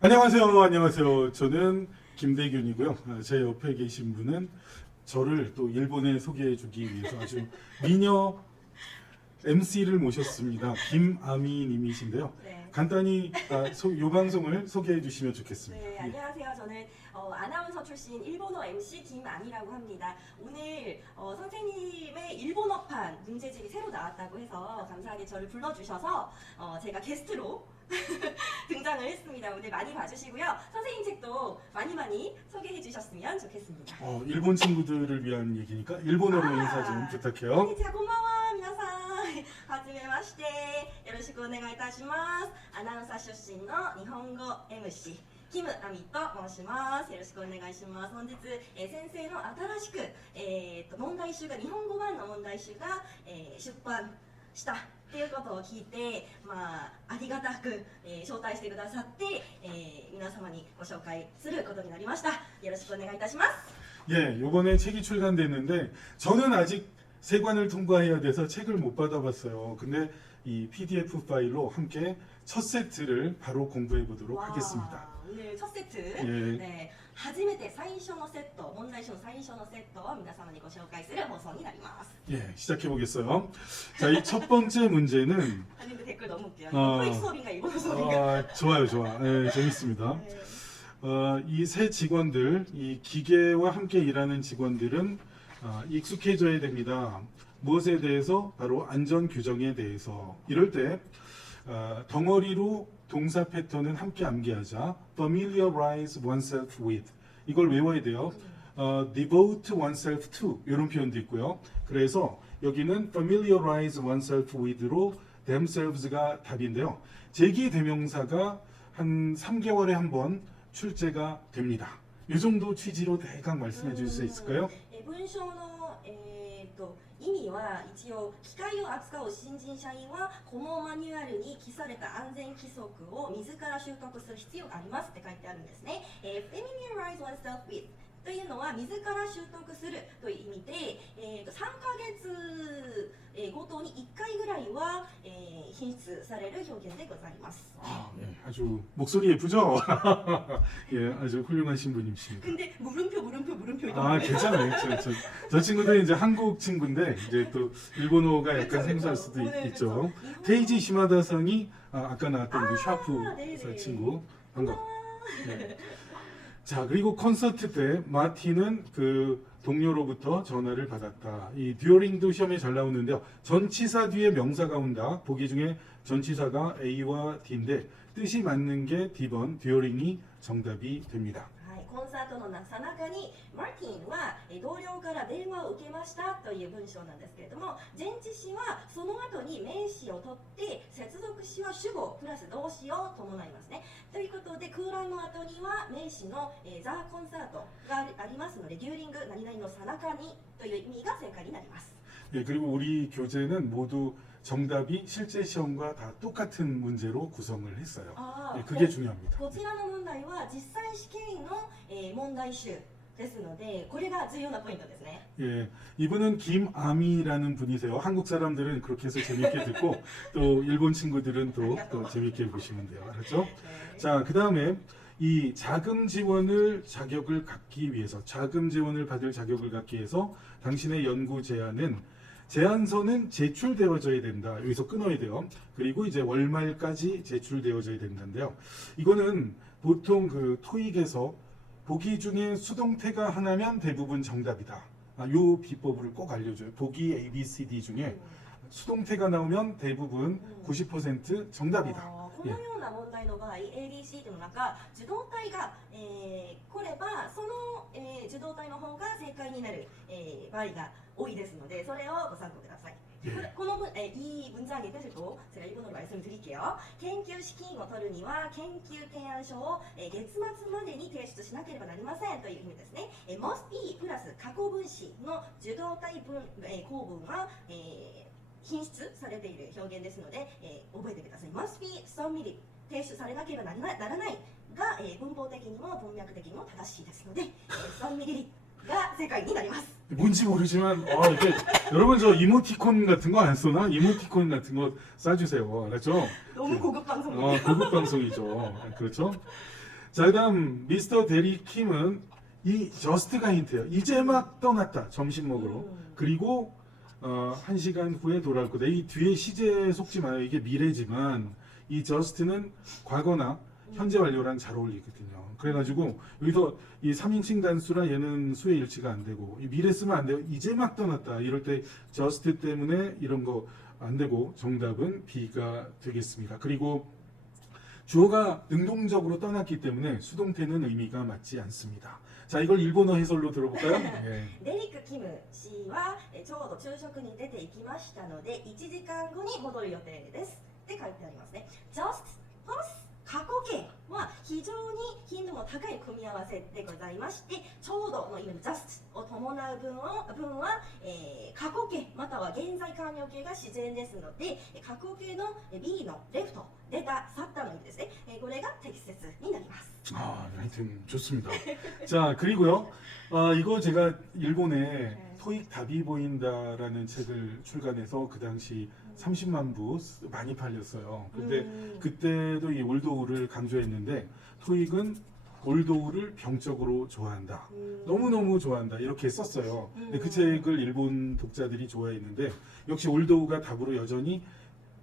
안녕하세요. 안녕하세요. 저는 김대균이고요. 제 옆에 계신 분은 저를 또 일본에 소개해 주기 위해서 아주 미녀 MC를 모셨습니다. 김아미 님이신데요. 네. 간단히 요 방송을 소개해 주시면 좋겠습니다. 네, 예. 안녕하세요. 저는 아나운서 출신 일본어 MC 김아미라고 합니다. 오늘 선생님의 일본어판 문제집이 새로 나왔다고 해서 감사하게 저를 불러주셔서 제가 게스트로 등장을 했습니다. 오늘 많이 봐주시고요. 선생님 책도 많이 소개해 주셨으면 좋겠습니다. 일본 친구들을 위한 얘기니까 일본어로 인사 좀 부탁해요. こんにちは、こんばんは、皆さん。はじめまして。よろしくお願いいたします。アナウンサー出身の日本語 MC キムアミと申します。よろしくお願いします。本日、先生の新しく、問題集が日本語版の問題集が、出版したっていうことを聞いて、ありがたく、招待してくださって、皆様にご紹介することになりました。よろしくお願いいたします。 예, 요번에 책이 출간됐는데 저는 아직 세관을 통과해야 돼서 책을 못 받아봤어요. 근데 이 PDF 파일로 함께 첫 세트를 바로 공부해 보도록 하겠습니다. 오늘 첫 세트. 예. 네. 初めて最初のセット、問題集の最初のセットを皆様にご紹介する放送になります。 예, 시작해 보겠어요. 자, 이 첫 번째 문제는 아니 근데 댓글 너무 웃겨요. 토익 수업인가 일본어 수업인가? 좋아요. 예, 재밌습니다. 네. 이 새 직원들, 이 기계와 함께 일하는 직원들은 익숙해져야 됩니다. 무엇에 대해서? 바로 안전 규정에 대해서. 이럴 때 덩어리로 동사 패턴은 함께 암기하자. familiarize oneself with. 이걸 외워야 돼요. devote oneself to. 이런 표현도 있고요. 그래서 여기는 familiarize oneself with로 themselves가 답인데요. 제기 대명사가 한 3개월에 한 번 출제가 됩니다. 이 정도 취지로 대강 말씀해 주실 수 있을까요? 文章の意味は一応機械を扱う新人社員は顧問マニュアルに記された安全規則を自ら習得する必要がありますって書いてあるんですね。familiarize oneself with というのは自ら習得するという意味で、3ヶ月ごとに1回ぐらいは、品質される表現でございます。 예, 아주 목소리 예쁘죠? 예, 아주 훌륭하신 분이십니다. 근데 물음표 괜찮아요. 저 친구들은 이제 한국 친구인데 이제 또 일본어가 약간 생소할 수도 있죠. 테이지 시마다상이 아까 나왔던 그 샤프 친구 반가워. 네. 자, 그리고 콘서트 때 마티는 그 동료로부터 전화를 받았다. 이 듀어링도 시험에 잘 나오는데요. 전치사 뒤에 명사가 온다. 보기 중에 전치사가 A와 D인데 뜻이 맞는 게 D번 듀어링이 정답이 됩니다. コンサートのさなかにマーティンは同僚から電話を受けましたという文章なんですけれども、前置詞はその後に名詞を取って接続詞は主語プラス動詞を伴いますね。ということで空欄の後には名詞のザ・コンサートがありますので、デューリング何々のさなかにという意味が正解になります。 예, 그리고 우리 교재는 모두 정답이 실제 시험과 다 똑같은 문제로 구성을 했어요. 예, 그게 중요합니다. こちらの問題は実際試験の問題集ですので、これが重要なポイントですね。 예, 이분은 김아미라는 분이세요. 한국 사람들은 그렇게 해서 재밌게 듣고 또 일본 친구들은 또 재밌게 보시면 돼요. 알았죠? 자, 그 다음에 이 자금 지원을 자격을 갖기 위해서 자금 지원을 받을 자격을 갖기 위해서 당신의 연구 제안은 제안서는 제출되어져야 된다. 여기서 끊어야 돼요. 그리고 이제 월말까지 제출되어져야 된다인데요. 이거는 보통 그 토익에서 보기 중에 수동태가 하나면 대부분 정답이다. 요 비법을 꼭 알려줘요. 보기 A, B, C, D 중에 수동태가 나오면 대부분 90% 정답이다. このような問題の場合、ABC の中、受動体が、来れば、その、受動体の方が正解になる、場合が多いですので、それをご参考ください。 この이 문장의 뜻을 또 제가 일본어로 말씀드릴게요. 研究資金を取るには研究提案書を月末までに提出しなければなりませんという意味ですね。must be プラス過去分詞の受動体文、構文は、品質されている表現ですので、覚えてください。must be submitted 提出されなければならないが、文法的にも文脈的にも正しいですので、submitted 가正解になります。 뭔지 모르지만 이렇게 여러분 저 이모티콘 같은 거 안 쏘나? 이모티콘 같은 거 쏴주세요. 알았죠? 너무 고급 방송. 고급 방송이죠. 그렇죠? 자, 그다음 미스터 데리 킴은 이 저스트가 힌트예요. 이제 막 떠났다 점심 먹으러. 그리고 1시간 후에 돌아올 거다. 이 뒤에 시제에 속지 마요. 이게 미래지만 이 저스트는 과거나 현재 완료랑 잘 어울리거든요. 그래가지고 여기서 이 3인칭 단수라 얘는 수의 일치가 안 되고 이 미래 쓰면 안 돼요. 이제 막 떠났다. 이럴 때 저스트 때문에 이런 거 안 되고 정답은 B가 되겠습니다. 그리고 주어가 능동적으로 떠났기 때문에 수동태는 의미가 맞지 않습니다. 자, 이걸 일본어 해설로 들어볼까요? 예. デリック・キム氏はちょうど昼食に出て行きましたので1時間後に戻る予定ですって書いてありますね。just plus 過去形は非常に頻度の高い組み合わせでございまして、ちょうどの意味の just を伴う文は、過去形または現在完了形が自然ですので、過去形の B のレフト出た去ったの意味ですね。これが適切になります。 하여튼 좋습니다. 자, 그리고요. 이거 제가 일본에 토익 답이 보인다라는 책을 출간해서 그 당시 30만 부 많이 팔렸어요. 근데 그때도 이 올도우를 강조했는데 토익은 올도우를 병적으로 좋아한다. 너무너무 좋아한다. 이렇게 썼어요. 근데 그 책을 일본 독자들이 좋아했는데 역시 올도우가 답으로 여전히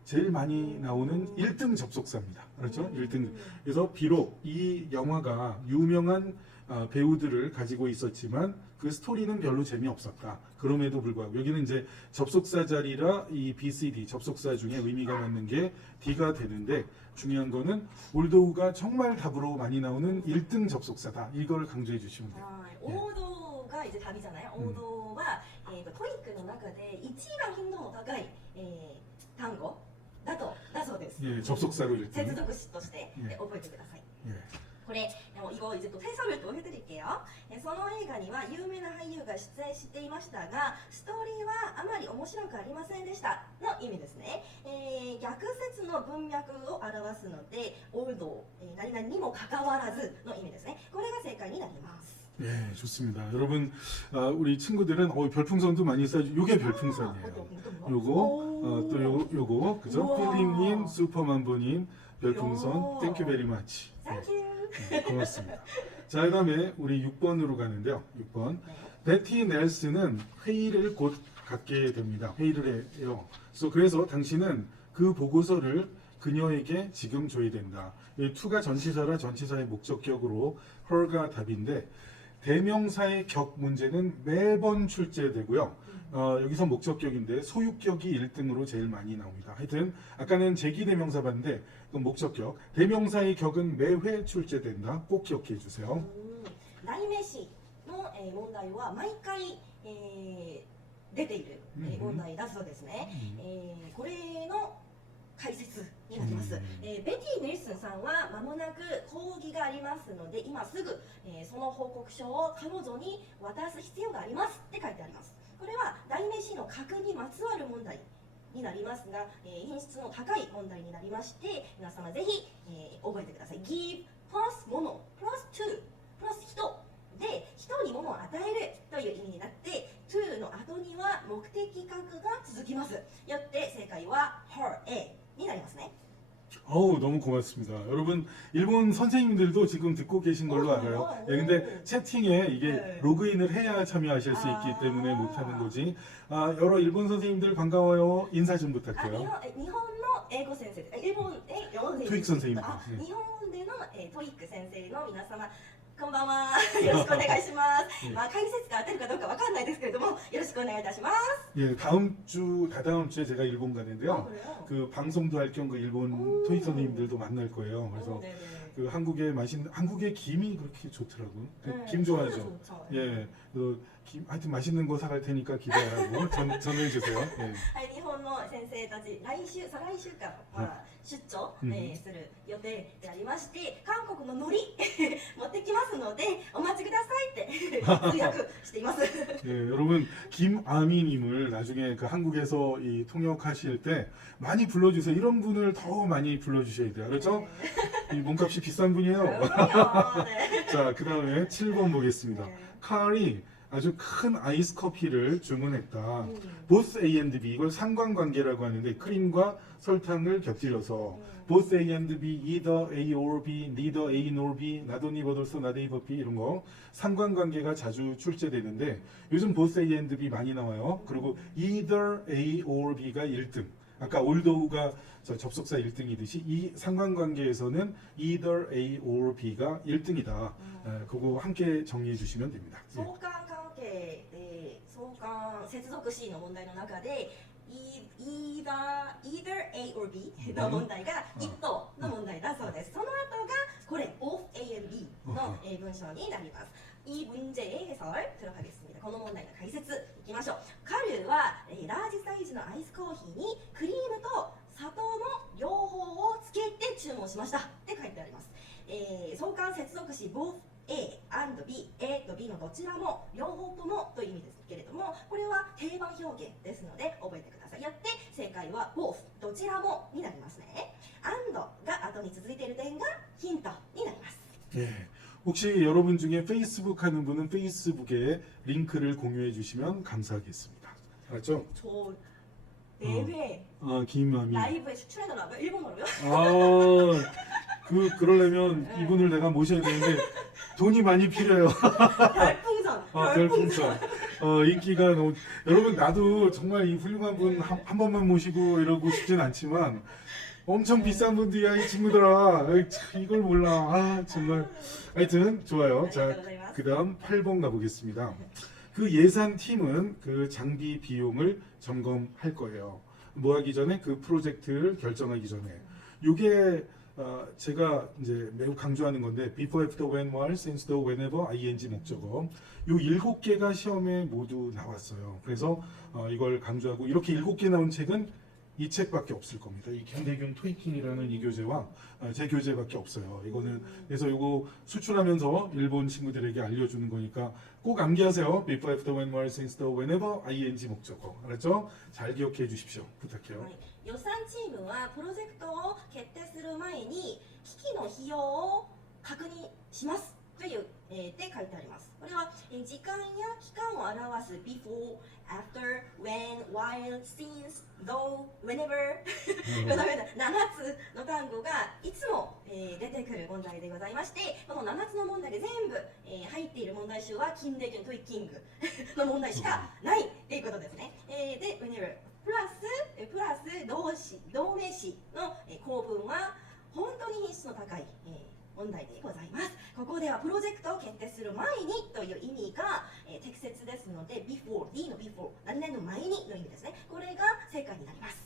제일 많이 나오는 1등 접속사입니다. 그렇죠? 1등. 그래서 비록 이 영화가 유명한 배우들을 가지고 있었지만 그 스토리는 별로 재미없었다. 그럼에도 불구하고 여기는 이제 접속사 자리라 이 B, C, D 접속사 중에 의미가 맞는 게 D가 되는데 중요한 거는 올도우가 정말 답으로 많이 나오는 1등 접속사다. 이걸 강조해 주시면 돼요. 王道が旅じゃない。王道は、トイックの中で一番頻度の高い、単語だそうです。 예, 접속사로 接 1등. 続詞として、覚えてください。 예. これ이거 이제 또 해설을 또 해드릴게요. その映画には有名な俳優が出演していましたが、ストーリーはあまり面白くありませんでしたの意味ですね。逆説の文脈を表すので、オールド、何々にもかかわらずの意味ですね。これが正解になります。 예, 좋습니다. 여러분, 우리 친구들은 별풍선도 많이 써주. 요게 별풍선이에요. 요거 또 요거 그죠? 우와. 필링님, 슈퍼만보님 별풍선 야. 땡큐 베리 마치. 땡큐. 고맙습니다. 자, 그다음에 우리 6번으로 가는데요. 6번. 베티 넬슨은 회의를 곧 갖게 됩니다. 회의를 해요. 그래서 당신은 그 보고서를 그녀에게 지금 줘야 된다. 이 to가 전치사라 전치사의 목적격으로 her가 답인데 대명사의 격 문제는 매번 출제되고요. 여기서 목적격인데 소유격이 1등으로 제일 많이 나옵니다. 하여튼 아까는 제기대명사 봤는데 그 목적격 대명사의 격은 매회 출제된다. 꼭 기억해 주세요. 代名詞の、問題は毎回、出ている、問題だそうですね。これの解説になります。ベティ・ネルソンさんは間もなく講義がありますので、今すぐ、その報告書を彼女に渡す必要がありますって書いてあります。これは代名詞の格にまつわる問題になりますが、品質の高い問題になりまして、皆様ぜひ、覚えてください。give plus もの plus to plus 人で人に物を与えるという意味になって to の後には目的格が続きます。よって正解は her A になりますね。 어우, 너무 고맙습니다. 여러분, 일본 선생님들도 지금 듣고 계신 걸로 알아요. 예, 근데 채팅에 이게 네. 로그인을 해야 참여하실 수 있기 때문에 못하는 거지. 여러 일본 선생님들 반가워요. 인사 좀 日 부탁해요. 本の英語先生日本で日本でトイック先生今日本での、トイック先生の皆様こんばんは。よろしくお願いします。まあ解説が当てるかどうかわかんないですけれども、よろしくお願いいたします。 예, 다다음 주에 제가 일본 가는데요. 그래요? 그 방송도 할 겸 그 일본 토익 선생님들도 만날 거예요. 그래서 네네. 그 한국의 김이 그렇게 좋더라고요. 그 네, 김 좋아하죠. 좋죠. 예, 하여튼 맛있는 거 사갈 테니까 기대하라고 전해주세요. 예. はい、日本の先生たち、再来週から、出張、する予定でありまして、韓国の海苔持ってきますので、お待ちくださいって通訳しています。 예, 여러분 김아미님을 나중에 그 한국에서 이 통역하실 때 많이 불러주세요. 이런 분을 더 많이 불러주셔야 돼요. 그렇죠? 이 몸값이 비싼 분이에요. 그럼요. 네. 자, 그 다음에 7번 보겠습니다. 네. 칼이 아주 큰 아이스 커피를 주문했다. 음. both A and B 이걸 상관관계라고 하는데 크림과 설탕을 곁들여서 both A and B, either A or B, neither A nor B, not only but also not A but B 이런 거 상관관계가 자주 출제되는데 요즘 both A and B 많이 나와요. 그리고 either A or B가 1등. 아까 올도우가 접속사 1등이듯이 이 상관관계에서는 either A or B가 1등이다. 그거 함께 정리해 주시면 됩니다. 예. 相関関係で相関接続詞の問題の中でeither A or B の問題が一等の問題だそうです。その後がこれ both A and B の文章になります。이 문제의 해설 들어가겠습니다. この問題の解説いきましょう。カルはラージサイズのアイスコーヒーにクリームと砂糖の両方をつけて注文しましたって書いてあります。相関接続詞 both A and B、A と B のどちらも両方ともという意味ですけれども、これは定番表現ですので覚えてください。よって正解は both どちらもになりますね。and が後に続いている点がヒントになります。 예. 혹시 여러분 중에 페이스북 하는 분은 페이스북에 링크를 공유해 주시면 감사하겠습니다. 알았죠? 저 4회 김맘이. 라이브에 출연하려고요? 일본어로요? 그러려면 이분을 내가 모셔야 되는데 돈이 많이 필요해요. 별풍선. 별풍선. 인기가 너무 여러분 나도 정말 이 훌륭한 분 한 번만 모시고 이러고 싶진 않지만 엄청 비싼 분들이야 이 친구들아. 이걸 몰라. 정말 하여튼 좋아요. 자, 그다음 8번 가보겠습니다. 그 예산팀은 그 장비 비용을 점검할 거예요. 뭐 하기 전에 그 프로젝트를 결정하기 전에. 요게 제가 이제 매우 강조하는 건데 before, after, when, while, since, though, whenever, ing 목적어 요 7개가 시험에 모두 나왔어요. 그래서 이걸 강조하고 이렇게 7개 나온 책은 이 책밖에 없을 겁니다. 이 김대균 토이킹이라는 이 교재와 제 교재밖에 없어요. 이거는 그래서 이거 수출하면서 일본 친구들에게 알려주는 거니까 꼭 암기하세요. before, after, when, while, since, though, whenever, ing 목적어 알았죠? 잘 기억해 주십시오. 부탁해요. 予算チームはプロジェクトを決定する前に機器の費用を確認しますという、って書いてあります。これは、時間や期間を表す before, after, when, while, since, though, whenever このような7つの単語がいつも、出てくる問題でございまして、この7つの問題で全部、入っている問題集はキンデキュントイッキングの問題しかないっていうことですね。で、wheneverプラス動名詞の構文は本当に品質の高い問題でございます。ここではプロジェクトを決定する前にという意味が適切ですので before, D の before 何々の前にの意味ですね。これが正解になります。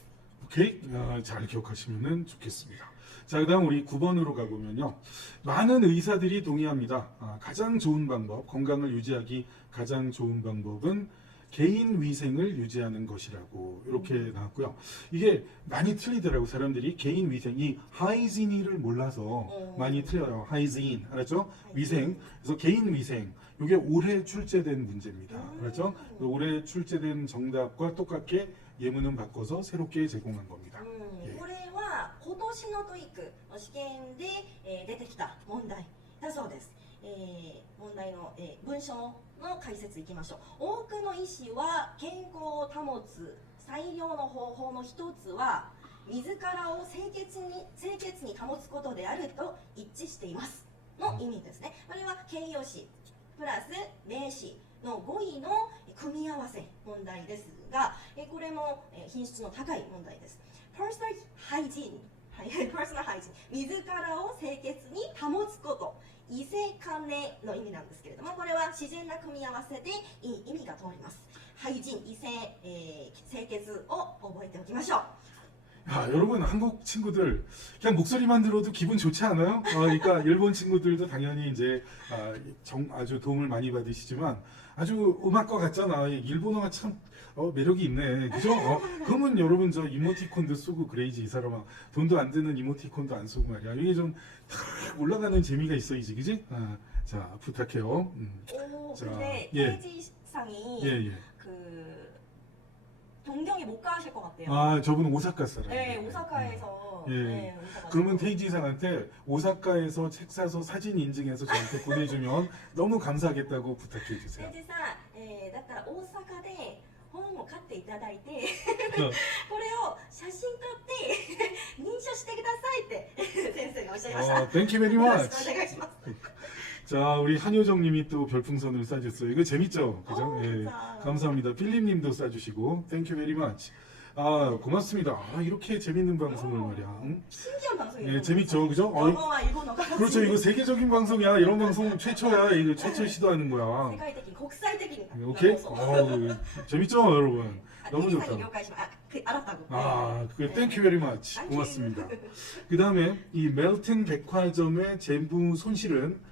오케이? 잘 기억하시면 좋겠습니다. 자, 그다음 우리 9번으로 가보면요. 많은 의사들이 동의합니다. 가장 좋은 방법, 건강을 유지하기 가장 좋은 방법은 개인 위생을 유지하는 것이라고 이렇게 나왔고요. 이게 많이 틀리더라고 사람들이 개인 위생 이 하이지니를 몰라서 많이 틀려요. 하이진 알았죠? 위생 그래서 개인 위생 이게 올해 출제된 문제입니다. 알았죠? 올해 출제된 정답과 똑같게 예문은 바꿔서 새롭게 제공한 겁니다. これは今年のトイックの試験で、出てきた問題だそうです。問題の、文章の解説いきましょう。多くの医師は健康を保つ最良の方法の一つは自らを清潔に保つことであると一致していますの意味ですね。これは形容詞プラス名詞の語彙の組み合わせ問題ですが、これも品質の高い問題です。Personal hygiene 自らを清潔に保つこと異性関連の意味なんですけれども、これは自然な組み合わせでいい意味が通ります。ハイジン、異性、清潔を覚えておきましょう。 야, 여러분 한국 친구들 그냥 목소리만 들어도 기분 좋지 않아요? 그러니까 일본 친구들도 당연히 이제 아주 도움을 많이 받으시지만 아주 음악과 같잖아. 일본어가 참 매력이 있네. 그죠? 그러면 여러분 저 이모티콘도 쓰고 그래야지 이 사람아. 돈도 안 드는 이모티콘도 안 쓰고 말이야. 이게 좀 탁 올라가는 재미가 있어야지, 그지? 자 부탁해요. 오, 자, 근데 예. 페이지상이 예. 그 동경에 못 가실 것 같아요. 아, 저분은 오사카 사람. 네, 오사카에서. 예. 네, 오사카 그러면 가시고. 테이지상한테 오사카에서 책 사서 사진 인증해서 저한테 보내주면 너무 감사하겠다고 부탁해 주세요. 先生さん、だったら大阪で本を買っていただいてうんこれを写真撮って認証してくださいって先生がおっしゃいました。 Thank you very よろし much. くお願いします。 자, 우리 한효정님이 또 별풍선을 쏴줬어요. 이거 재밌죠, 그죠? 오, 예, 감사합니다. 감사합니다. 필립님도 쏴주시고, Thank you very much. 아, 고맙습니다. 아, 이렇게 재밌는 방송을 말이야. 응? 신기한 방송이에요. 예, 재밌죠, 그죠? 영어와 일본어가 같이 그렇죠, 이거 세계적인 방송이야. 이런 방송 최초야. 이거 최초 시도하는 거야. 世界的に国際的に 오케이? 放送 재밌죠, 여러분? あ 너무 テニーさん 좋다. に了解します。알았다고. 아, 그 Thank you very much. 고맙습니다. 그 다음에 이 멜튼 백화점의 재무 손실은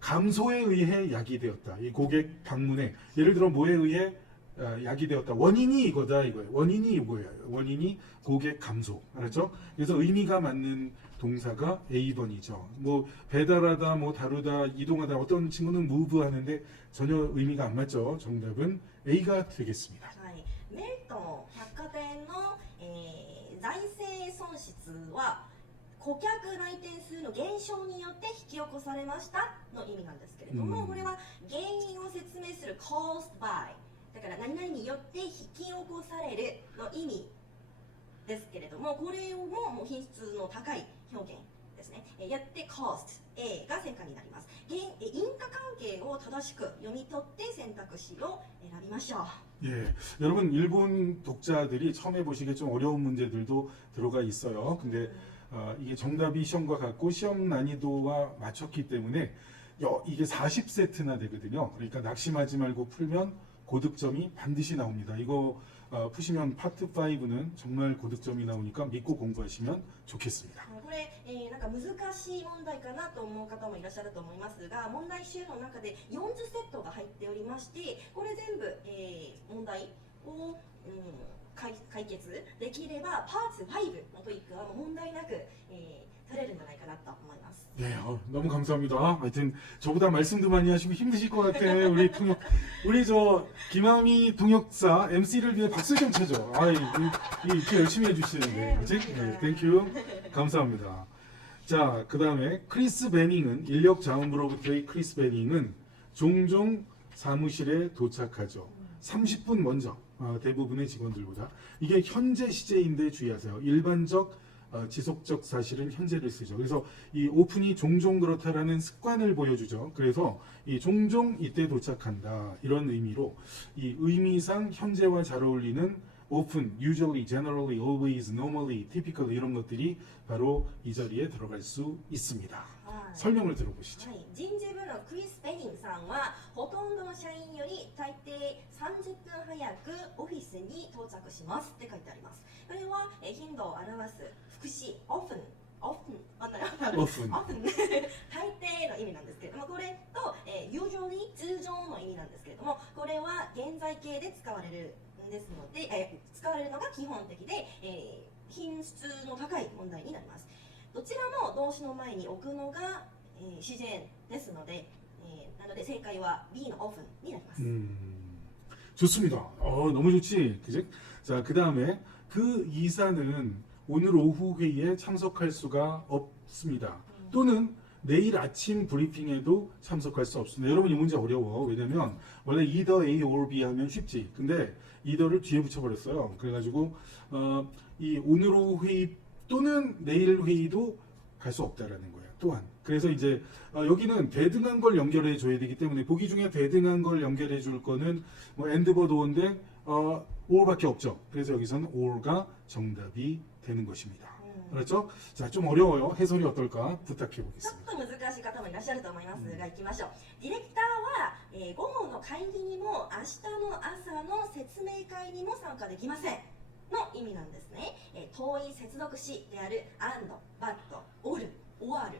감소에 의해 야기되었다. 이 고객 방문에 예를 들어 뭐에 의해 야기되었다. 원인이 이거다 이거예요. 원인이 이거예요. 원인이 고객 감소. 알았죠? 그래서 의미가 맞는 동사가 A번이죠. 뭐 배달하다, 뭐 다루다, 이동하다. 어떤 친구는 move 하는데 전혀 의미가 안 맞죠. 정답은 A가 되겠습니다. はい、メルトン百貨店の、財政損失は顧客来店数の減少によって引き起こされましたの意味なんですけれども、うんこれは原因を説明する caused by だから何々によって引き起こされるの意味ですけれども、これをもう品質の高い表現ですね。やって cost A が正解になります。因果関係を正しく読み取って選択肢を選びましょう。 예, 여러분 일본 독자들이 처음에 보시기에 좀 어려운 문제들도 들어가 있어요. 근데 이게 정답이 시험과 같고 시험 난이도와 맞췄기 때문에 이게 40세트나 되거든요. 그러니까 낙심하지 말고 풀면 고득점이 반드시 나옵니다. 이거 푸시면 파트 5는 정말 고득점이 나오니까 믿고 공부하시면 좋겠습니다. これ、なんか難しい問題かなと思う方もいらっしゃると思いますが、問題集の中で40セットが入っておりまして、これ全部、問題を、解決できればパーツ5のトイックはもう問題なく、取れるんじゃないかなと思います。 네, 너무 감사합니다. 하여튼 저보다 말씀도 많이 하시고 힘드실 것 같아. 우리 저 김아미 통역사 MC를 위해 박수 좀 쳐줘. 이렇게 열심히 해주시는데, 그렇지? 네, 땡큐. 감사합니다. 자, 그 다음에 크리스 베닝은 인력 자원부로부터의 크리스 베닝은 종종 사무실에 도착하죠. 30분 먼저 대부분의 직원들보다. 이게 현재 시제인데 주의하세요. 일반적 지속적 사실은 현재를 쓰죠. 그래서 이 오픈이 종종 그렇다라는 습관을 보여주죠. 그래서 이 종종 이때 도착한다 이런 의미로 이 의미상 현재와 잘 어울리는 오픈, usually, generally, always, normally, typically 이런 것들이 바로 이 자리에 들어갈 수 있습니다. はい 설명을 들어보시죠. はい、人事部のクリス・ベニンさんはほとんどの社員より大抵30分早くオフィスに到着しますって書いてあります。これは頻度を表す副詞 often 大抵の意味なんですけれども、これと、usually 通常の意味なんですけれども、これは現在形で使われるんですので、使われるのが基本的で、品質の高い問題になります。どちらも動詞の前に置くのが、自然ですので、なので正解は B の often になります。 좋습니다. 너무 좋지, 그지? 자, 그 다음에 그 이사는 오늘 오후 회의에 참석할 수가 없습니다. 또는 내일 아침 브리핑에도 참석할 수 없습니다. 여러분 이 문제 어려워. 왜냐면 원래 either A or B 하면 쉽지. 근데 either를 뒤에 붙여버렸어요. 그래가지고 이 오늘 오후 회의 또는 내일 회의도 갈 수 없다라는 거예요. 또한. 그래서 이제 여기는 대등한 걸 연결해 줘야 되기 때문에 보기 중에 대등한 걸 연결해 줄 거는 뭐 and but or인데 or밖에 없죠. 그래서 여기서는 or가 정답이 되는 것입니다. 알았죠? 자, 좀 어려워요. 해설이 어떨까 부탁해 ちょっ 보겠습니다. と難しい方もいらっしゃると思いますが、行きましょう。ディレクターは、午後の会議にも明日の朝の説明会にも参加できませんの意味なんですね。遠い接続詞である and, but, or, or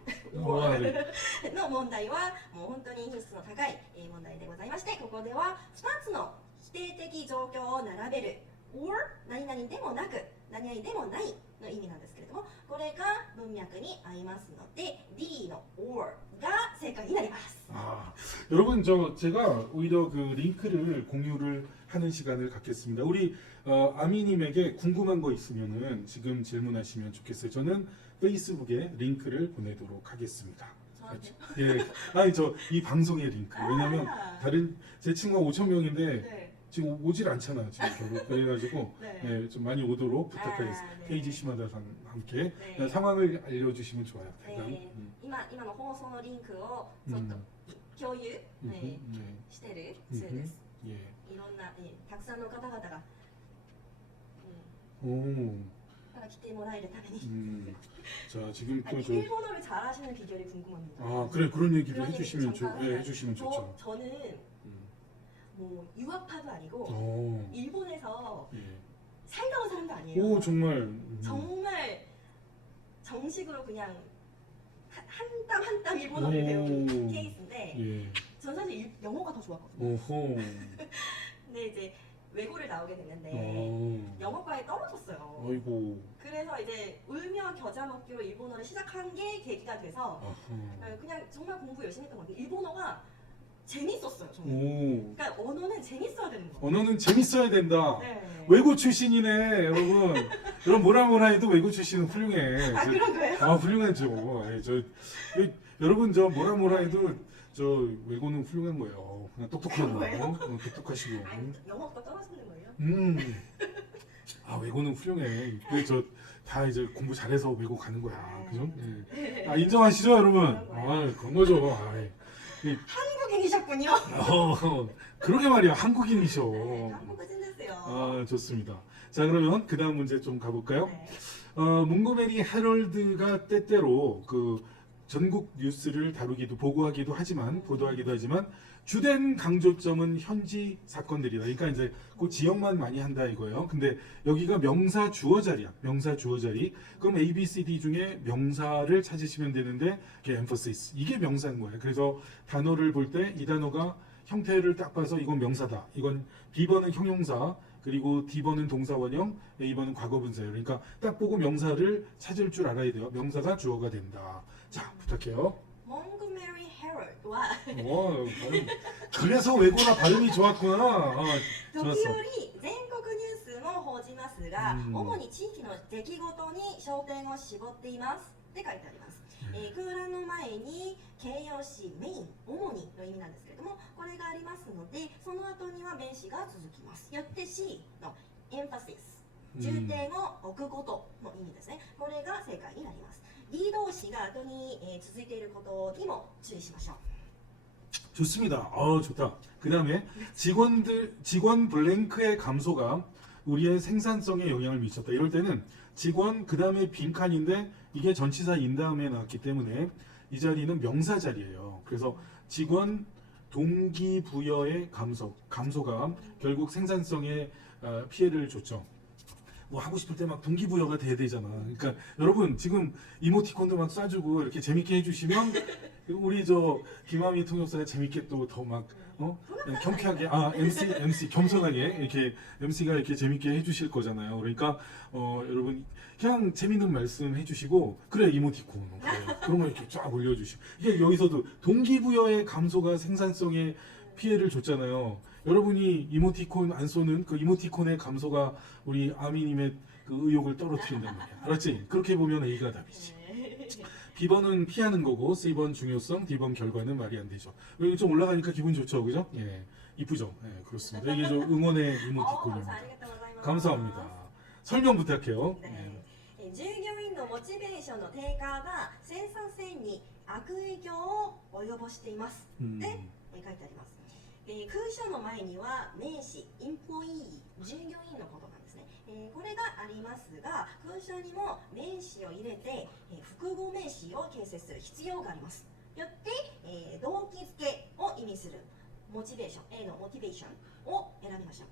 の問題はもう本当に品質の高い問題でございまして、ここでは2つの否定的状況を並べる or 何々でもなく何々でもないの意味なんですけれども、これが文脈に合いますので D の or が正解になります。 여러분 제가 오히려 그 링크를 공유를 하는 시간을 갖겠습니다. 우리 아미님에게 궁금한 거 있으면은 지금 질문하시면 좋겠어요. 저는 페이스북에 링크를 보내도록 하겠습니다. 저한테. 예, 아니 저 이 방송의 링크. 왜냐면 아, 다른 제 친구가 5천 명인데 네. 지금 오질 않잖아 지금 결국 그래가지고 네. 네, 좀 많이 오도록 부탁하겠습니다. 아, 네. 페이지 시마다랑 함께 네. 상황을 알려주시면 좋아요. 대강. 今の放送のリンクをちょっと共有、 네. してるツールです。 예. いろんな、たくさんの方々が、 오. から来てもらえるために。 자 지금 아니, 또 저. 일본어를 잘하시는 비결이 궁금합니다. 아 그래 그런 얘기를 그런 해주시면 얘기 잠깐 네, 해주시면 좋죠. 저는 음. 뭐 유학파도 아니고 오. 일본에서 예. 살다 온 사람도 아니에요. 오 정말. 정말 정식으로 그냥 한 땀 한 땀 일본어를 배운 케이스인데 예. 전 사실 영어가 더 좋았거든요. 오호. 근데 이제 외고를 나오게 됐는데 어. 영어과에 떨어졌어요. 아이고. 그래서 이제 울며 겨자 먹기로 일본어를 시작한 게 계기가 돼서 아하. 그냥 정말 공부 열심히 했던 것 같아요. 일본어가 재밌었어요. 정말. 오. 그러니까 언어는 재밌어야 되는 거예요. 언어는 재밌어야 된다. 네. 외고 출신이네, 여러분. 여러분 뭐라 해도 외고 출신은 훌륭해. 아 그런 거예요? 훌륭하죠. 예, 여러분 뭐라 해도 저 외고는 훌륭한 거예요. 그냥 똑똑한 거. 그런 똑똑하시고. 아니, 영어가 떨어지는 거예요? 외고는 훌륭해. 다 이제 공부 잘해서 외고 가는 거야. 아, 그죠? 예. 네. 아, 인정하시죠, 여러분? 그런 거예요. 그런 거죠. 한국인이셨군요. 그러게 말이야. 한국인이셔. 네, 한국인 됐어요. 아, 좋습니다. 자, 그러면 그 다음 문제 좀 가볼까요? 네. 몽고메리 헤럴드가 때때로 그 전국 뉴스를 다루기도 보도하기도 하지만 주된 강조점은 현지 사건들이다. 그러니까 이제 그 지역만 많이 한다 이거예요. 근데 여기가 명사 주어 자리야. 명사 주어 자리. 그럼 A, B, C, D 중에 명사를 찾으시면 되는데 이게 emphasis. 이게 명사인 거예요. 그래서 단어를 볼 때 이 단어가 형태를 딱 봐서 이건 명사다. 이건 B번은 형용사. 그리고 D번은 동사원형, A번은 과거분사예요. 그러니까 딱 보고 명사를 찾을 줄 알아야 돼요. 명사가 주어가 된다. 자, 부탁해요. 몽고메리 헤럴드와 그래서 외고나 발음이 좋았구나. 좋았어. 時折全国ニュースも報じますが、主に地域の出来事に焦点を絞っていますって書いてあります。空欄の前に形容詞メイン、主にの意味なんですけれども、これがありますので、その後には名詞が続きます。よって C のエンファシス、重点を置くことの意味ですね。これが正解になります。D動詞が後に、続いていることにも注意しましょう。 좋습니다. 좋다. 그 다음에 직원 블랭크의 감소가 우리의 생산성에 영향을 미쳤다. 이럴 때는 직원 그 다음에 빈칸인데 이게 전치사인 다음에 나왔기 때문에 이 자리는 명사 자리예요. 그래서 직원 동기부여의 감소가 결국 생산성에 피해를 줬죠. 뭐 하고 싶을 때 막 동기부여가 돼야 되잖아. 그러니까 여러분 지금 이모티콘도 막 쏴주고 이렇게 재밌게 해주시면 우리 김아미 통역사가 재밌게 또 더 막 경쾌하게 MC 겸손하게 이렇게 MC가 이렇게 재밌게 해주실 거잖아요. 그러니까 여러분 그냥 재밌는 말씀 해주시고 그래 이모티콘 그래, 그런 거 이렇게 쫙 올려주시고 이게 여기서도 동기부여의 감소가 생산성에 피해를 줬잖아요. 여러분이 이모티콘 안 쏘는 그 이모티콘의 감소가 우리 아미님의 그 의욕을 떨어뜨린단 말이야. 알았지? 그렇게 보면 A가 답이지. B번은 피하는 거고 C번 중요성, D번 결과는 말이 안 되죠. 여기 좀 올라가니까 기분 좋죠, 그죠? 예, 이쁘죠. 예, 그렇습니다. 이게 좀 응원의 이모티콘입니다. 감사합니다. 설명 부탁해요. ね従業員のモチベーションの低下が生産性に悪影響を及ぼしています。 で、書いてあります。空所の前には名詞、インポイー、従業員のことなんですね。これがありますが、空所にも名詞を入れて、複合名詞を形成する必要があります。よって、動機づけを意味するモチベーション、Aのモチベーションを選びましょう。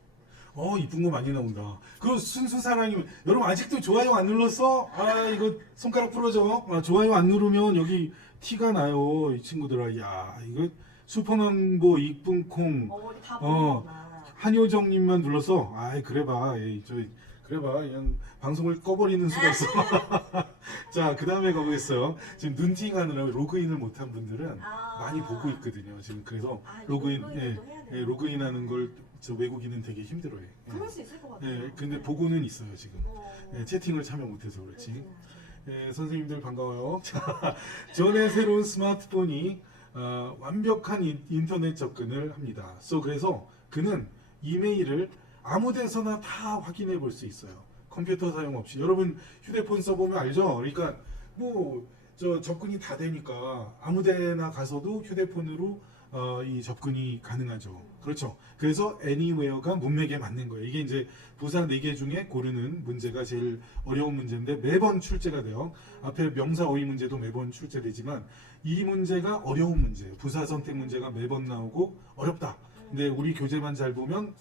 이쁜 거 많이 나온다. 그 순수 사랑이면 여러분 아직도 좋아요 안 눌렀어? 이거 손가락 부러져. 좋아요 안 누르면 여기 티가 나요. 이 친구들아. 야 이거 슈퍼망보 이쁜 콩. 다 보는구나. 한효정님만 눌러서 그래봐. 그래봐. 그냥 방송을 꺼버리는 수가 있어. 자, 그 다음에 가보겠어요. 지금 눈팅하느라 로그인을 못한 분들은 많이 보고 있거든요. 지금 그래서 로그인, 로그인하는 걸 저 외국인은 되게 힘들어해. 楽しいそういうこと 예, 근데 보고는 있어요 지금. 예, 채팅을 참여 못해서 그렇지. 예, 선생님들 반가워요. 자, 전에 새로운 스마트폰이 완벽한 인터넷 접근을 합니다. 그래서 그는 이메일을 아무데서나 다 확인해 볼 수 있어요. 컴퓨터 사용 없이. 여러분 휴대폰 써보면 알죠? 그러니까 뭐 저 접근이 다 되니까 아무데나 가서도 휴대폰으로 이 접근이 가능하죠. 그렇죠. 그래서 anywhere가 문맥에 맞는 거예요. 이게 이제 부사 4개 중에 고르는 문제가 제일 어려운 문제인데 매번 출제가 돼요. 앞에 명사 어휘 문제도 매번 출제되지만 이 문제가 어려운 문제예요. 부사 선택 문제가 매번 나오고 어렵다. 근데 우리 교재만 잘 보면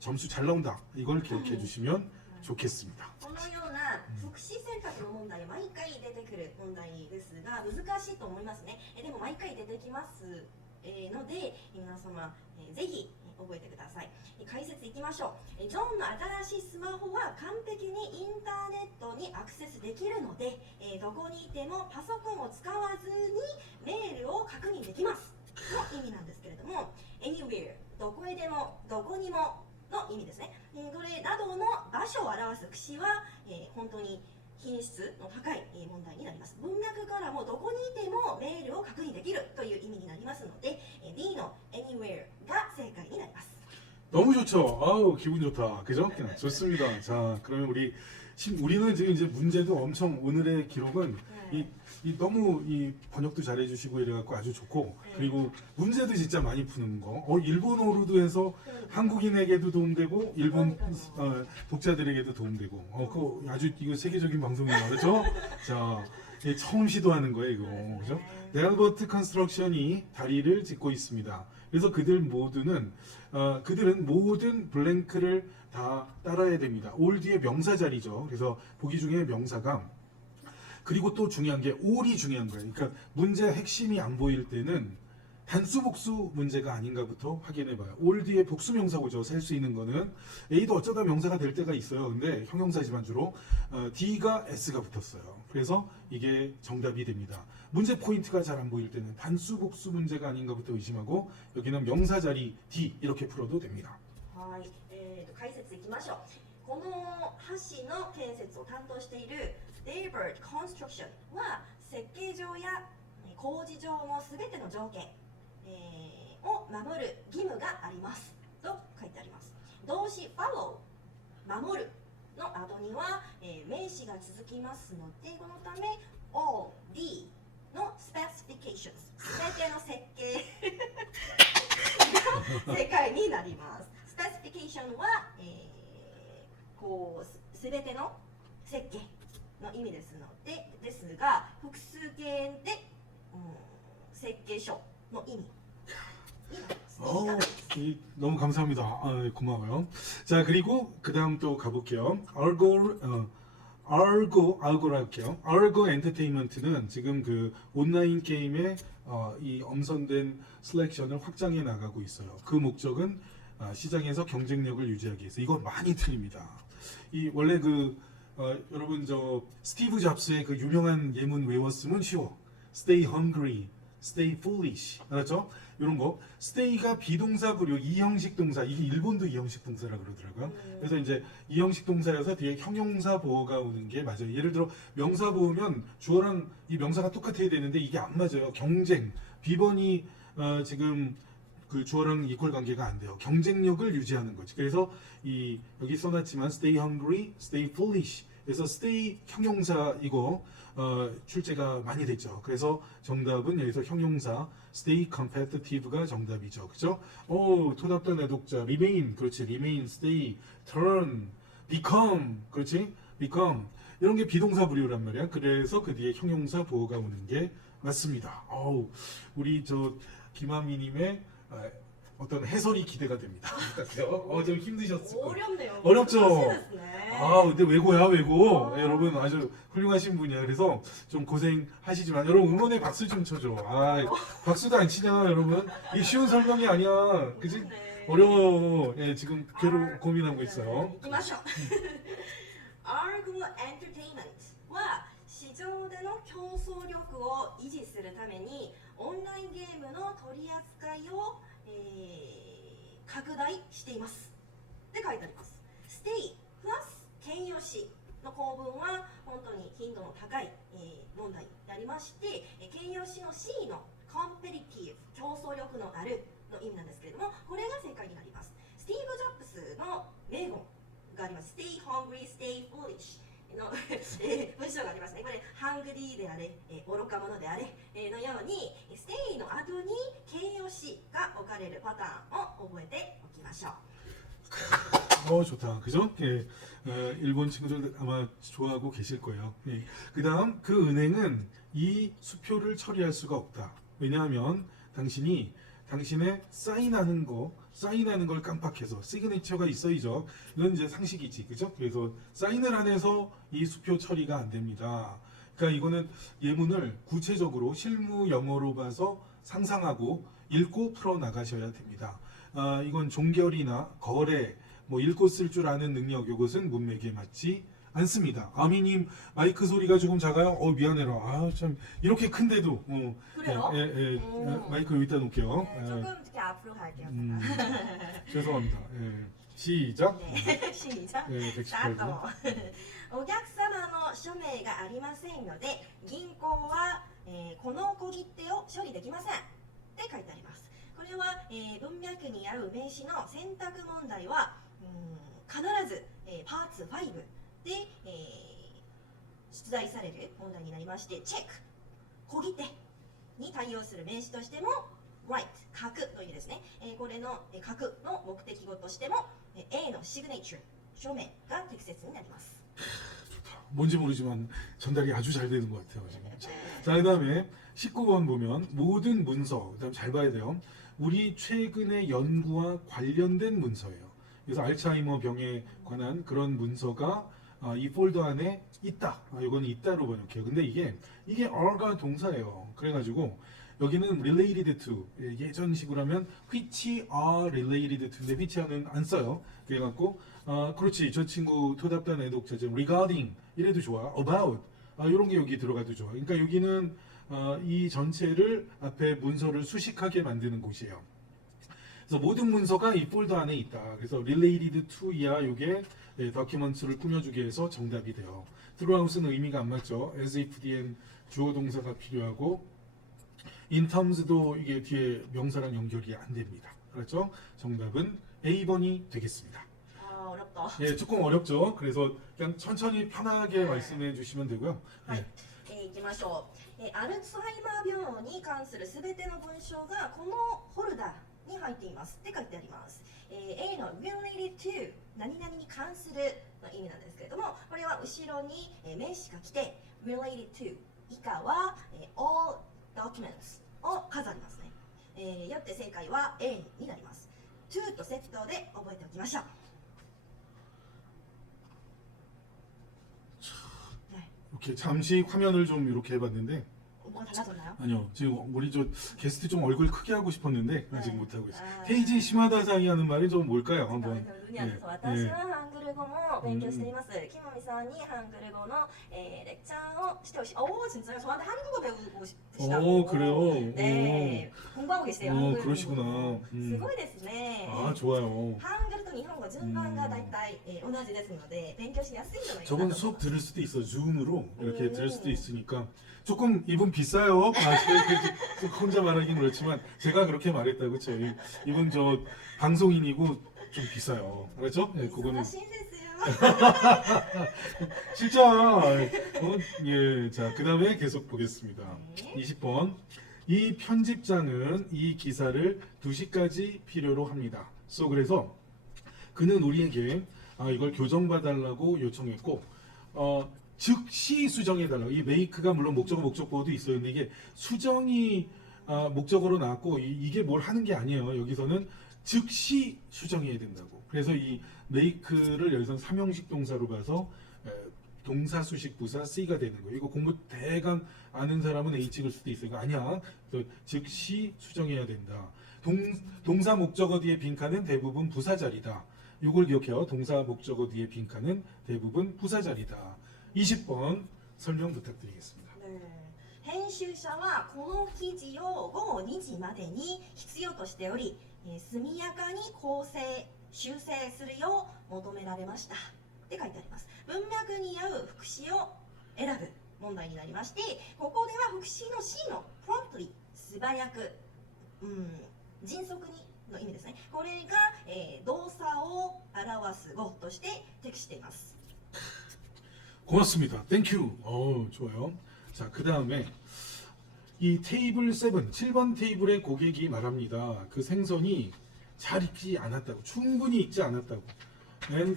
점수 잘 나온다. 이걸 기억해 주시면 좋겠습니다. このような副詞選択の問題毎回出てくる問題ですが難しいと思いますね。でも毎回出てきますので皆様ぜひ覚えてください。解説いきましょう。ジョンの新しいスマホは完璧にインターネットにアクセスできるのでどこにいてもパソコンを使わずにメールを確認できますの意味なんですけれども anywhere どこへでもどこにもの意味ですね。これなどの場所を表す句詞は本当に品質の高い問題になります。文脈からもどこにいてもメールを確認できるという意味になりますので D の anywhere が正解になります。 너무 좋죠. 아우 기분 좋다. 그죠? 좋습니다. 자 그러면 우리는 지금 이제 문제도 엄청 오늘의 기록은 이 너무 이 번역도 잘해주시고 이래갖고 아주 좋고 그리고 문제도 진짜 많이 푸는 거. 일본어로도 해서 한국인에게도 도움되고 일본 독자들에게도 도움되고. 그 아주 이거 세계적인 방송이에요, 그렇죠? 자 처음 시도하는 거예요, 이거. 그죠? 넬버트 컨스트럭션이 다리를 짓고 있습니다. 그래서 그들은 모든 블랭크를 다 따라야 됩니다. 올 뒤에 명사 자리죠. 그래서 보기 중에 명사가 그리고 또 중요한 게 all이 중요한 거예요. 그러니까 문제 핵심이 안 보일 때는 단수 복수 문제가 아닌가부터 확인해봐요. all 뒤에 복수 명사고죠. 셀 수 있는 거는 A도 어쩌다 명사가 될 때가 있어요. 근데 형용사지만 주로 D가 S가 붙었어요. 그래서 이게 정답이 됩니다. 문제 포인트가 잘 안 보일 때는 단수 복수 문제가 아닌가부터 의심하고 여기는 명사 자리 D 이렇게 풀어도 됩니다. はい、解説いきましょう。この橋の建設を担当している Daybird Construction は設計上や工事上のすべての条件、を守る義務がありますと書いてあります。動詞 follow 守るの後には、名詞が続きますのでこのため all D の specifications すべての設計が正解になります。Specification は、こうすべての設計の意味ですが複数形で、設計書の意味になります。 너무 감사합니다. 고마워요. 자 그리고 그 다음 또 가볼게요. 알고로 할게요. 알고 엔터테인먼트는 지금 그 온라인 게임의 이 엄선된 셀렉션을 확장해 나가고 있어요. 그 목적은 시장에서 경쟁력을 유지하기 위해서. 이건 많이 틀립니다. 이 원래 여러분 저 스티브 잡스의 그 유명한 예문 외웠으면 쉬워. Stay hungry, stay foolish. 알았죠? 이런 거. stay가 비동사 부류 이형식 동사. 이게 일본도 이형식 동사라 그러더라고요. 그래서 이제 이형식 동사여서 뒤에 형용사 보어가 오는 게 맞아요. 예를 들어 명사 보면 주어랑 이 명사가 똑같아야 되는데 이게 안 맞아요. 경쟁. 비번이 지금 그 주어랑 이퀄 관계가 안 돼요. 경쟁력을 유지하는 거지. 그래서 여기 써놨지만 stay hungry, stay foolish. 그래서 stay 형용사 이거 출제가 많이 됐죠. 그래서 정답은 여기서 형용사 stay competitive가 정답이죠. 그죠? 토답단 애독자 remain 그렇지. remain, stay, turn, become 그렇지? become 이런 게 비동사 부류란 말이야. 그래서 그 뒤에 형용사 보어가 오는 게 맞습니다. 우리 저 김하미님의 어떤 해설이 기대가 됩니다. 좀 힘드셨을 거예요. 어렵네요. 어렵죠? 근데 외고야, 외고. 아. 여러분 아주 훌륭하신 분이야. 그래서 좀 고생하시지만 여러분 응원의 박수 좀 쳐줘. 박수도 안 치냐, 여러분? 이 쉬운 설명이 아니야. 그지? 네. 어려워. 지금 고민하고 있어요. 行きましょう。Argo Entertainment は市場での競争力を維持するためにオンラインゲームの取り扱いを、拡大しています。て書いてあります。stay プラス形容詞の構文は本当に頻度の高い、問題でありまして、形容詞の C の competitive 競争力のあるの意味なんですけれども、これが正解になります。スティーブ・ジョブズの名言があります。Stay hungry, stay foolish の文章がありますね。これ、ハングリーであれ、愚か者であれ、のように、stay の後に形容詞が置かれるパターンを覚えておきましょう。좋다. 그죠? 예, 일본 친구들 아마 좋아하고 계실 거예요. 예. 그 다음, 그 은행은 이 수표를 처리할 수가 없다. 왜냐하면 당신의 사인하는 걸 깜빡해서 시그니처가 있어야죠. 이건 이제 상식이지, 그죠? 그래서 사인을 안 해서 이 수표 처리가 안 됩니다. 그러니까 이거는 예문을 구체적으로 실무 영어로 봐서 상상하고 읽고 풀어 나가셔야 됩니다. 이건 종결이나 거래, 뭐 읽고 쓸 줄 아는 능력, 이것은 문맥에 맞지 않습니다. 아미님 마이크 소리가 조금 작아요. 미안해라. 참 이렇게 큰데도. 그래요? 마이크 여기다 놓을게요. 네, 조금 이렇게 앞으로 갈게요. 죄송합니다. 시작. 네, 시작. 118번. スタート。お客様の署名がありませんので、銀行は、この小切手を処理できませんって書いてあります。これは、文脈に合う名詞の選択問題は、必ず、パーツ5で、出題される問題になりまして、チェック、小切手に対応する名詞としても、right、書くの意味ですね。これの書くの目的語としても、A のシグネチュー、署名が適切になります。 뭔지 모르지만 전달이 아주 잘 되는 것 같아요 지금. 자, 그다음에 19번 보면 모든 문서, 그다음 잘 봐야 돼요. 우리 최근의 연구와 관련된 문서예요. 그래서 알츠하이머 병에 관한 그런 문서가 이 폴더 안에 있다. 이건 있다로 번역해요. 근데 이게 are가 동사예요. 그래가지고 여기는 related to, 예전식으로 하면 which are related to인데 which는 안 써요. 그래갖고 그렇지, 저 친구 토답단 애독자죠. regarding 이래도 좋아. about 이런 게 여기 들어가도 좋아. 그러니까 여기는 이 전체를 앞에 문서를 수식하게 만드는 곳이에요. 그래서 모든 문서가 이 폴더 안에 있다. 그래서 related to야 이게 다큐먼트를 꾸며주기 위해서 정답이 돼요. throughout은 의미가 안 맞죠. as if 뒤엔 주어 동사가 필요하고 in terms도 이게 뒤에 명사랑 연결이 안 됩니다. 그렇죠? 정답은 A번이 되겠습니다. 어렵다. 예, 조금 어렵죠. 그래서 그냥 천천히 편하게 말씀해 주시면 되고요. はい、行きましょう。アルツハイマー病に関するすべての文章がこのホルダーに入っていますって書いてあります。A の related to 何々に関するの意味なんですけれども、これは後ろに名詞が来て related to 以下は all documents を飾りますね。よって正解は A になります。to とセットで覚えておきましょう。 이렇게 잠시 화면을 좀 이렇게 해봤는데 뭐가 달라졌나요? 아니요, 지금 우리 저 게스트 좀 얼굴 크게 하고 싶었는데 아직 못 하고 있어요. 아, 테이지 시마다상이 하는 말이 좀 뭘까요? 한번. ルニアです。私はハングル語も勉強しています。キモミさんにハングル語の、レクチャーをしてほしい. 진짜요? 저한테 한국어 배우고 싶으시다고. 그래요. 네, 공부하고 계세요. 한글 그러시구나. すごいですね. 좋아요. ハングルと日本語順番がだいたい同じですので勉強しやすいんじゃないかな 저번 と 수업 들을 수도 있어. 줌으로 이렇게 들을 수도 있으니까 조금 이분 비싸요. 제가 혼자 말하긴 그렇지만 제가 그렇게 말했다, 그렇죠? 이분 저 방송인이고 좀 비싸요. 알았죠? 네, 그거는 親切よ. 진짜. 예, 자, 그 다음에 계속 보겠습니다. 네. 20번. 이 편집장은 이 기사를 2시까지 필요로 합니다. 그래서 그는 우리에게 이걸 교정봐달라고 요청했고, 즉시 수정해달라고. 이 make가 물론 목적어 목적보호도 있어요. 근데 이게 수정이 목적어로 나왔고, 이게 뭘 하는 게 아니에요. 여기서는 즉시 수정해야 된다고. 그래서 이 make를 여기서 삼형식 동사로 봐서 동사 수식 부사 C가 되는 거예요. 이거 공부 대강 아는 사람은 A 찍을 수도 있어요. 아니야. 즉시 수정해야 된다. 동사 목적어 뒤에 빈칸은 대부분 부사 자리다. 이걸 기억해요. 동사 목적어 뒤에 빈칸은 대부분 부사 자리다. 20번 설명 부탁드리겠습니다. 編集者はこの記事を午後2時までに必要としており、速やかに構成修正するよう求められましたって書いてあります。文脈に合う副詞を選ぶ問題になりまして、ここでは副詞の C の promptly 素早く、迅速にの意味ですね。これが、動作を表す語として適しています。 고맙습니다. 땡큐. 좋아요. 자, 그 다음에 이 테이블 7, 7번 테이블의 고객이 말합니다. 그 생선이 잘 익지 않았다고, 충분히 익지 않았다고.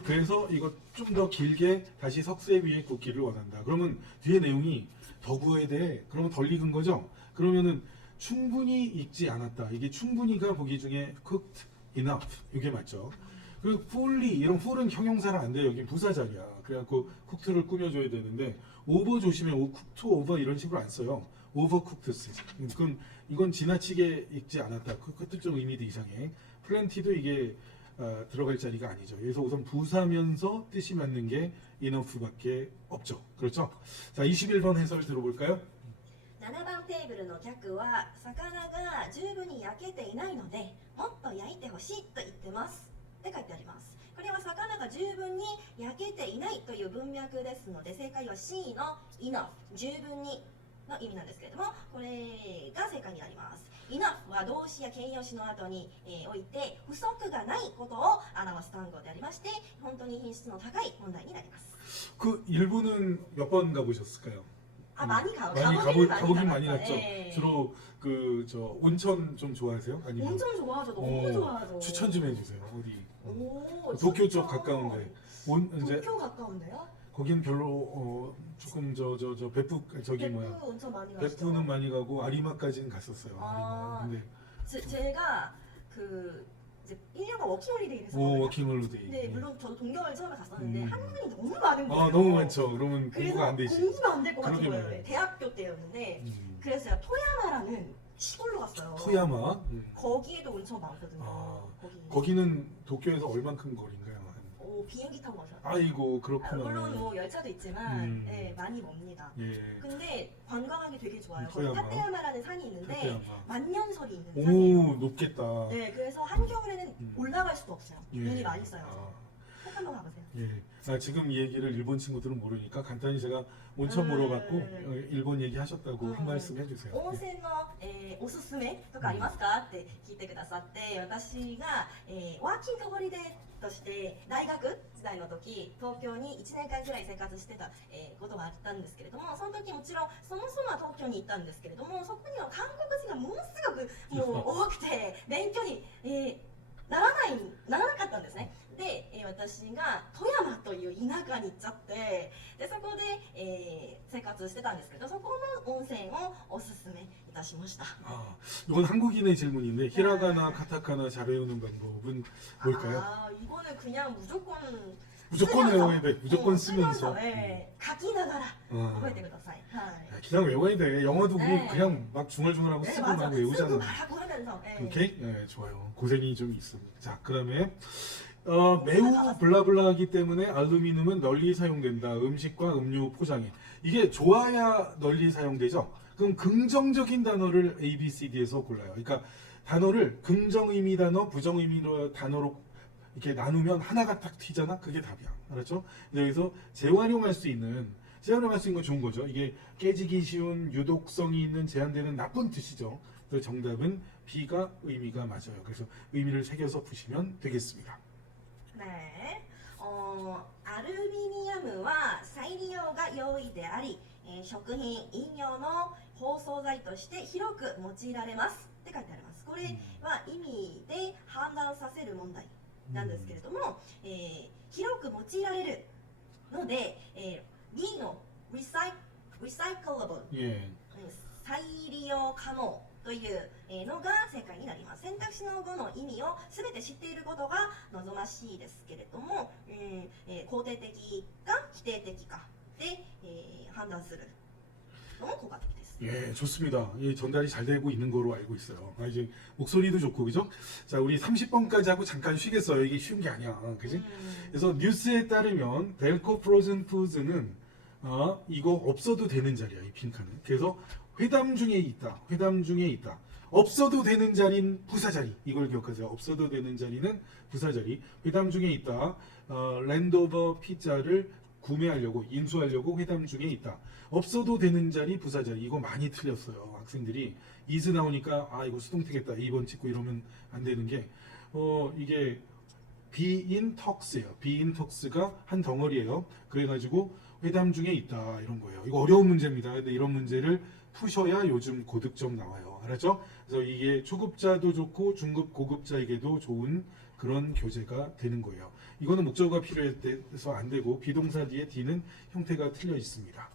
그래서 이거 좀 더 길게 다시 석쇠 위에 굽기를 원한다. 그러면 뒤에 내용이 더 구워야 돼. 그러면 덜 익은 거죠? 그러면은 충분히 익지 않았다. 이게 충분히가 보기 중에 cooked enough. 이게 맞죠? 그리고 fully 이런 full은 형용사는 안 돼. 여기 부사절이야. 그래갖고 cooked를 꾸며줘야 되는데 over 조심해. cooked over 이런 식으로 안 써요. overcooked 쓰지. 그럼 이건 지나치게 익지 않았다. 그 뜻적 의미도 이상해. plenty도 이게 들어갈 자리가 아니죠. 그래서 우선 부사면서 뜻이 맞는 게 enough밖에 없죠. 그렇죠? 자, 21번 해설 들어볼까요? 7番テーブルの客は魚が十分に焼けていないのでもっと焼いてほしいと言ってますって書いてあります。これは魚が十分に焼けていないという文脈ですので正解は C の enough 十分にの意味なんですけれども、これが正解になります。 enough は動詞や形容詞の後に、おいて不足がないことを表す単語でありまして、本当に品質の高い問題になります。 그 일본은 몇 번 가보셨을까요? 많이 가보긴 많이 갔죠. 예. 주로 그 저 온천 좀 좋아하세요? 아니면 온천 좋아하죠. 너무 좋아하죠. 추천 좀 해주세요. 어디? 오, 도쿄 진짜? 쪽 가까운데. 이제 도쿄 가까운데요? 거긴 별로 조금 저別府저기 베프 뭐야? 온천 많이 가시죠.別府는 많이 가고 아리마까지는 갔었어요. 아. 아리마. 근데 제가 그 이제 1년간 워킹홀리데이를 오 했었거든요. 워킹홀리데이. 근데 물론 저도 동경을 처음에 갔었는데 음. 한국인이 너무 많은 거예요. 너무 많죠. 그러면 그래서 공부가 안 되지. 공부가 안 될 것 같은 그러게 거예요. 말이에요. 대학교 때였는데 음. 그래서 제가 토야마라는 시골로 갔어요. 토야마. 거기에도 온천 많거든요. 아, 거기. 거기는 도쿄에서 얼만큼 거리인가요? 비행기 타고 가셔요. 아이고 그렇구나. 물론 뭐 열차도 있지만 음. 네, 많이 멉니다. 예. 근데 관광하기 되게 좋아요. 거기 토야마. 타테야마라는 산이 있는데 타테야마. 만년설이 있는 오 산이에요. 높겠다. 네, 그래서 한겨울에는 올라갈 수도 없어요. 예. 눈이 많이 써요. 아, 꼭 한번 가보세요. 예. 지금 이 얘기를 일본 친구들은 모르니까 간단히 제가 온천 물어봤고 일본 얘기하셨다고 한 말씀 해주세요. 温泉の、おすすめとかありますかって聞いてくださって私が、ワーキングホリデーとして大学時代の時東京に1年間くらい生活してた、ことがあったんですけれども、その時もちろんそもそもは東京に行ったんですけれども、そこには韓国人がものすごくもう多くて勉強に、ならなかったんですね。で、私が富山という田舎に行っちゃってでそこで、生活してたんですけど、そこの温泉をおすすめいたしました。 이건 한국인의 질문인데 히라가나 카타카나 잘 외우는 방법은 뭘까요? 이거는 그냥 무조건 외워야 돼. 무조건 쓰면서. 네, 書きながら覚えてください。 그냥 외워야 돼. 영어도 뭐 네. 그냥 막 중얼중얼하고 네, 쓰고 맞아. 막 외우잖아. 쓰고 말하고 하면서. 오케이? 네, 좋아요. 고생이 좀 있습니다. 자, 그다음에 매우 블라블라하기 때문에 알루미늄은 널리 사용된다. 음식과 음료 포장에. 이게 좋아야 널리 사용되죠. 그럼 긍정적인 단어를 A, B, C, D에서 골라요. 그러니까 단어를 긍정 의미 단어, 부정 의미 단어로 이렇게 나누면 하나가 딱 튀잖아. 그게 답이야. 알았죠? 여기서 재활용할 수 있는 건 좋은 거죠. 이게 깨지기 쉬운 유독성이 있는 제한되는 나쁜 뜻이죠. 그래서 정답은 B가 의미가 맞아요. 그래서 의미를 새겨서 푸시면 되겠습니다. ねアルミニウムは再利用が容易であり、食品飲料の包装材として広く用いられますって書いてあります。これは意味で判断させる問題なんですけれども、広く用いられるので、B のリサイクルブル、 예. 再利用可能というのが正解になります。選択肢の語の意味を全て知っていることが望ましいですけれども、肯定的か否定的かで、判断するのも効果的です。 예, 좋습니다. 예, 전달이 잘 되고 있는 거로 알고 있어요. 이제 목소리도 좋고, 그죠? 자, 우리 30번까지 하고 잠깐 쉬겠어요. 이게 쉬운 게 아니야. 그지? 그래서 뉴스에 따르면 델코 프로즌 푸드는 이거 없어도 되는 자리야, 이 빈칸은. 그래서 회담 중에 있다. 없어도 되는 자리는 부사자리. 이걸 기억하세요. 없어도 되는 자리는 부사자리. 회담 중에 있다. 랜드오버 피자를 구매하려고 인수하려고 회담 중에 있다. 없어도 되는 자리 부사자리. 이거 많이 틀렸어요. 학생들이 is 나오니까 아 이거 수동태겠다. 2번 찍고 이러면 안 되는 게 이게 be in talks예요. be in talks가 한 덩어리예요. 그래가지고 회담 중에 있다 이런 거예요. 이거 어려운 문제입니다. 근데 이런 문제를 푸셔야 요즘 고득점 나와요. 알았죠? 그래서 이게 초급자도 좋고 중급 고급자에게도 좋은 그런 교재가 되는 거예요. 이거는 목적어가 필요해서 안 되고 비동사 뒤에 D는 형태가 틀려 있습니다.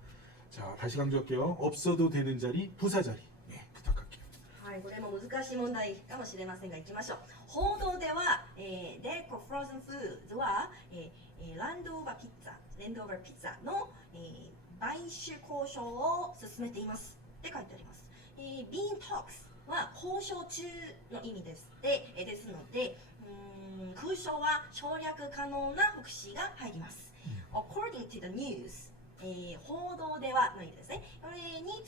자, 다시 강조할게요. 없어도 되는 자리, 부사 자리. 네, 부탁할게요. はい、これも難しい問題かもしれませんが、いきましょう。報道では、デコフローズンフーズは、ランドオーバーピッツァの、買収交渉を進めていますって書いてあります。Being talks は交渉中の意味です。ですので、空想は省略可能な副詞が入ります。According to the news、報道ではの意味ですね。これに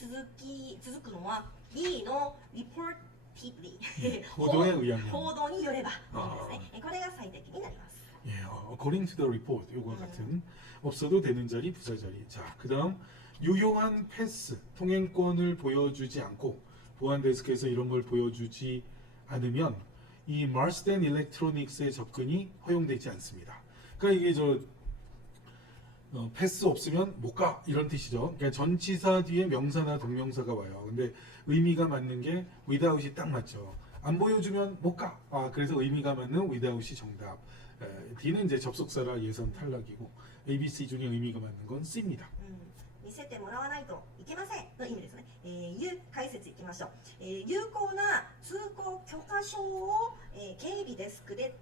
続くのは B の reportedly 報道へ의하면報道によればの意味ですね。これが最適になります。 예, according to the report 요거 같은 없어도 되는 자리 부사 자리. 자, 그다음 유효한 패스 통행권을 보여주지 않고 보안 데스크에서 이런 걸 보여주지 않으면 이 Marsden Electronics의 접근이 허용되지 않습니다. 그러니까 이게 패스 없으면 못 가 이런 뜻이죠. 그러니까 전치사 뒤에 명사나 동명사가 와요. 근데 의미가 맞는 게 without이 딱 맞죠. 안 보여주면 못 가. 그래서 의미가 맞는 without이 정답. D는 이제 접속사라 예선 탈락이고 A, B, C 중에 의미가 맞는 건 C입니다. 見せてもらわないといけませんの意味ですね。解説いきましょう。有効な通行許可証を、警備デスクで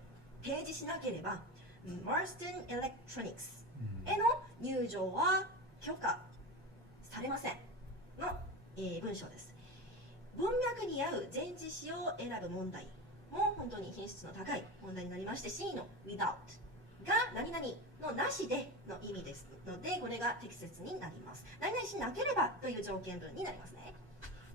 提示しなければ、Marsden Electronics への入場は許可されませんの、文章です。文脈に合う前置詞を選ぶ問題も本当に品質の高い問題になりまして、 C の without が何々のなしでの意味ですので、これが適切になります。何々しなければという条件文になりますね。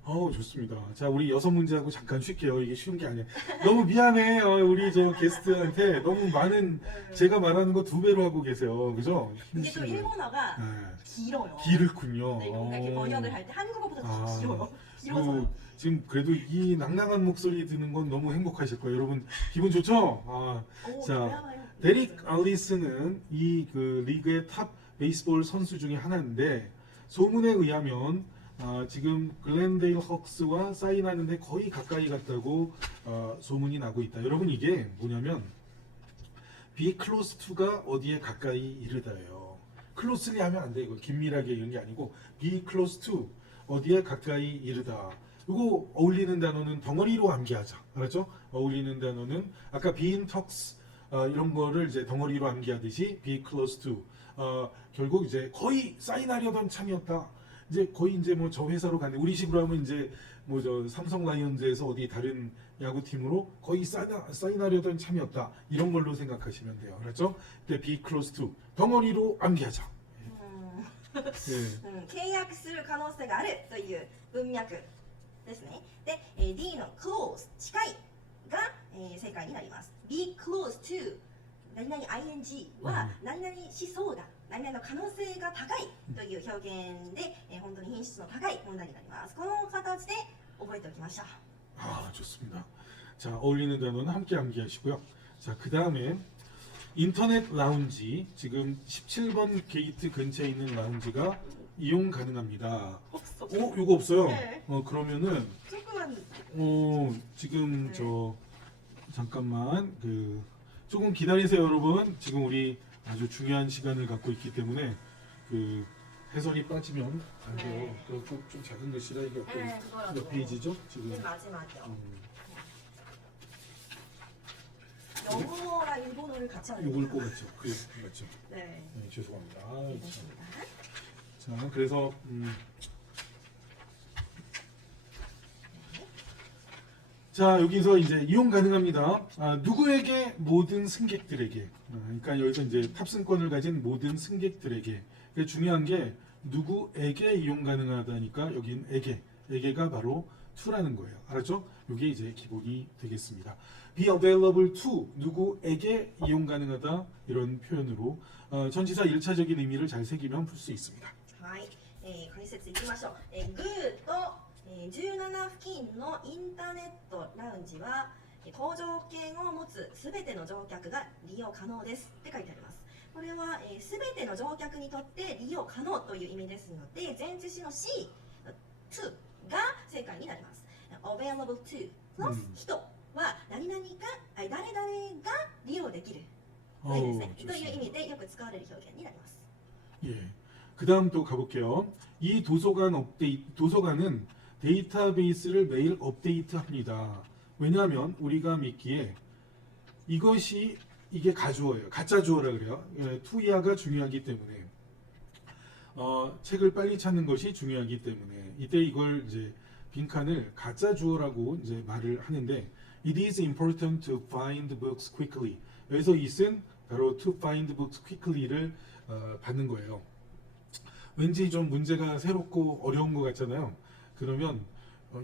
좋습니다. 자, 우리 6문제하고 잠깐 쉴게요. 이게 쉬운 게 아니에요. 너무 미안해. 우리 게스트한테 너무 많은 제가 말하는 거 2배로 하고 계세요. 그죠? 이게 또 일본어가 네. 길어요. 길었군요. 네, 뭔가 이렇게 번역을 할 때 한국어보다 더 길어요. 길어서. 지금 그래도 이 낭낭한 목소리 듣는 건 너무 행복하실 거예요. 여러분 기분 좋죠? 자, 데릭 알리스는 이 리그의 탑 베이스볼 선수 중에 하나인데 소문에 의하면 지금 글렌데일 헉스와 사인하는데 거의 가까이 갔다고 소문이 나고 있다. 여러분 이게 뭐냐면 be close to가 어디에 가까이 이르다예요. closely 하면 안 돼. 이거 긴밀하게 이런 게 아니고 be close to 어디에 가까이 이르다. 이거 어울리는 단어는 덩어리로 암기하자. 알았죠? 어울리는 단어는 아까 be in talks 이런 거를 이제 덩어리로 암기하듯이 be close to 결국 이제 거의 사인하려던 참이었다. 이제 거의 이제 뭐 저 회사로 갔는데 우리식으로 하면 이제 뭐 삼성 라이온즈에서 어디 다른 야구팀으로 거의 사인하려던 참이었다. 이런 걸로 생각하시면 돼요. 알았죠? 근데 be close to 덩어리로 암기하자. 契約する可能性があるという文脈ですね。で、D の close 近いが、正解になります。be close to 何々 ing は何々しそうだ、何々の可能性が高いという表現で、本当に品質の高い問題になります。この形で覚えておきましょう。 좋습니다. 자, 어울리는 단어는 함께 암기하시고요. 자, 그 다음에 인터넷 라운지 지금 17번 게이트 근처에 있는 라운지가 이용 가능합니다. 없어. 이거 없어요. 네. 그러면은 조금만. 지금 네. 잠깐만 조금 기다리세요, 여러분. 지금 우리 아주 중요한 시간을 갖고 있기 때문에 해설이 빠지면 안 돼요. 네. 좀 작은 글씨라 이게 네, 그거라도. 몇 페이지죠? 지금 맨 마지막이요. 영어랑 일본어를 같이 하는 요걸 꼽았죠. 맞죠? 네. 네, 죄송합니다. 알겠습니다. 자, 그래서 자, 여기서 이제 이용 가능합니다. 누구에게? 모든 승객들에게. 그러니까 여기서 이제 탑승권을 가진 모든 승객들에게. 중요한 게 누구에게 이용 가능하다니까 여긴 에게가 바로 to라는 거예요. 알았죠? 이게 이제 기본이 되겠습니다. be available to 누구에게 이용 가능하다 이런 표현으로 전치사 1차적인 의미를 잘 새기면 풀 수 있습니다. はい、解説いきましょう。グーと、17付近のインターネットラウンジは搭乗券を持つすべての乗客が利用可能ですって書いてあります。これはすべての乗客にとって利用可能という意味ですので、前置詞の C、to が正解になります。available to の人は何々が誰々が利用できるというですね、という意味でよく使われる表現になります。 예. 그 다음 또 가볼게요. 이 도서관은 데이터베이스를 매일 업데이트합니다. 왜냐하면 우리가 믿기에 이게 가주어예요. 가짜 주어라 그래요. 투이아가 중요하기 때문에 책을 빨리 찾는 것이 중요하기 때문에 이때 이걸 이제 빈칸을 가짜 주어라고 이제 말을 하는데 it is important to find books quickly. 여기서 it은 바로 to find books quickly를 받는 거예요. 왠지 좀 문제가 새롭고 어려운 것 같잖아요. 그러면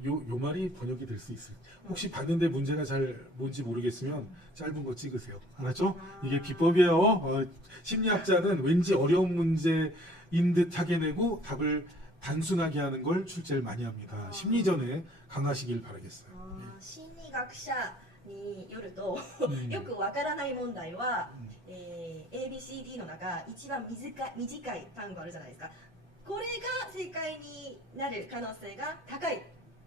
요 말이 번역이 될 수 있어요. 혹시 봤는데 문제가 잘 뭔지 모르겠으면 짧은 거 찍으세요. 알았죠? 이게 비법이에요. 심리학자는 왠지 어려운 문제인 듯하게 내고 답을 단순하게 하는 걸 출제를 많이 합니다. 심리전에 강하시길 바라겠어요. 心理学者によるとよくわからない問題は、ABCD の中一番短い単語あるじゃないですか。これが正解になる可能性が高い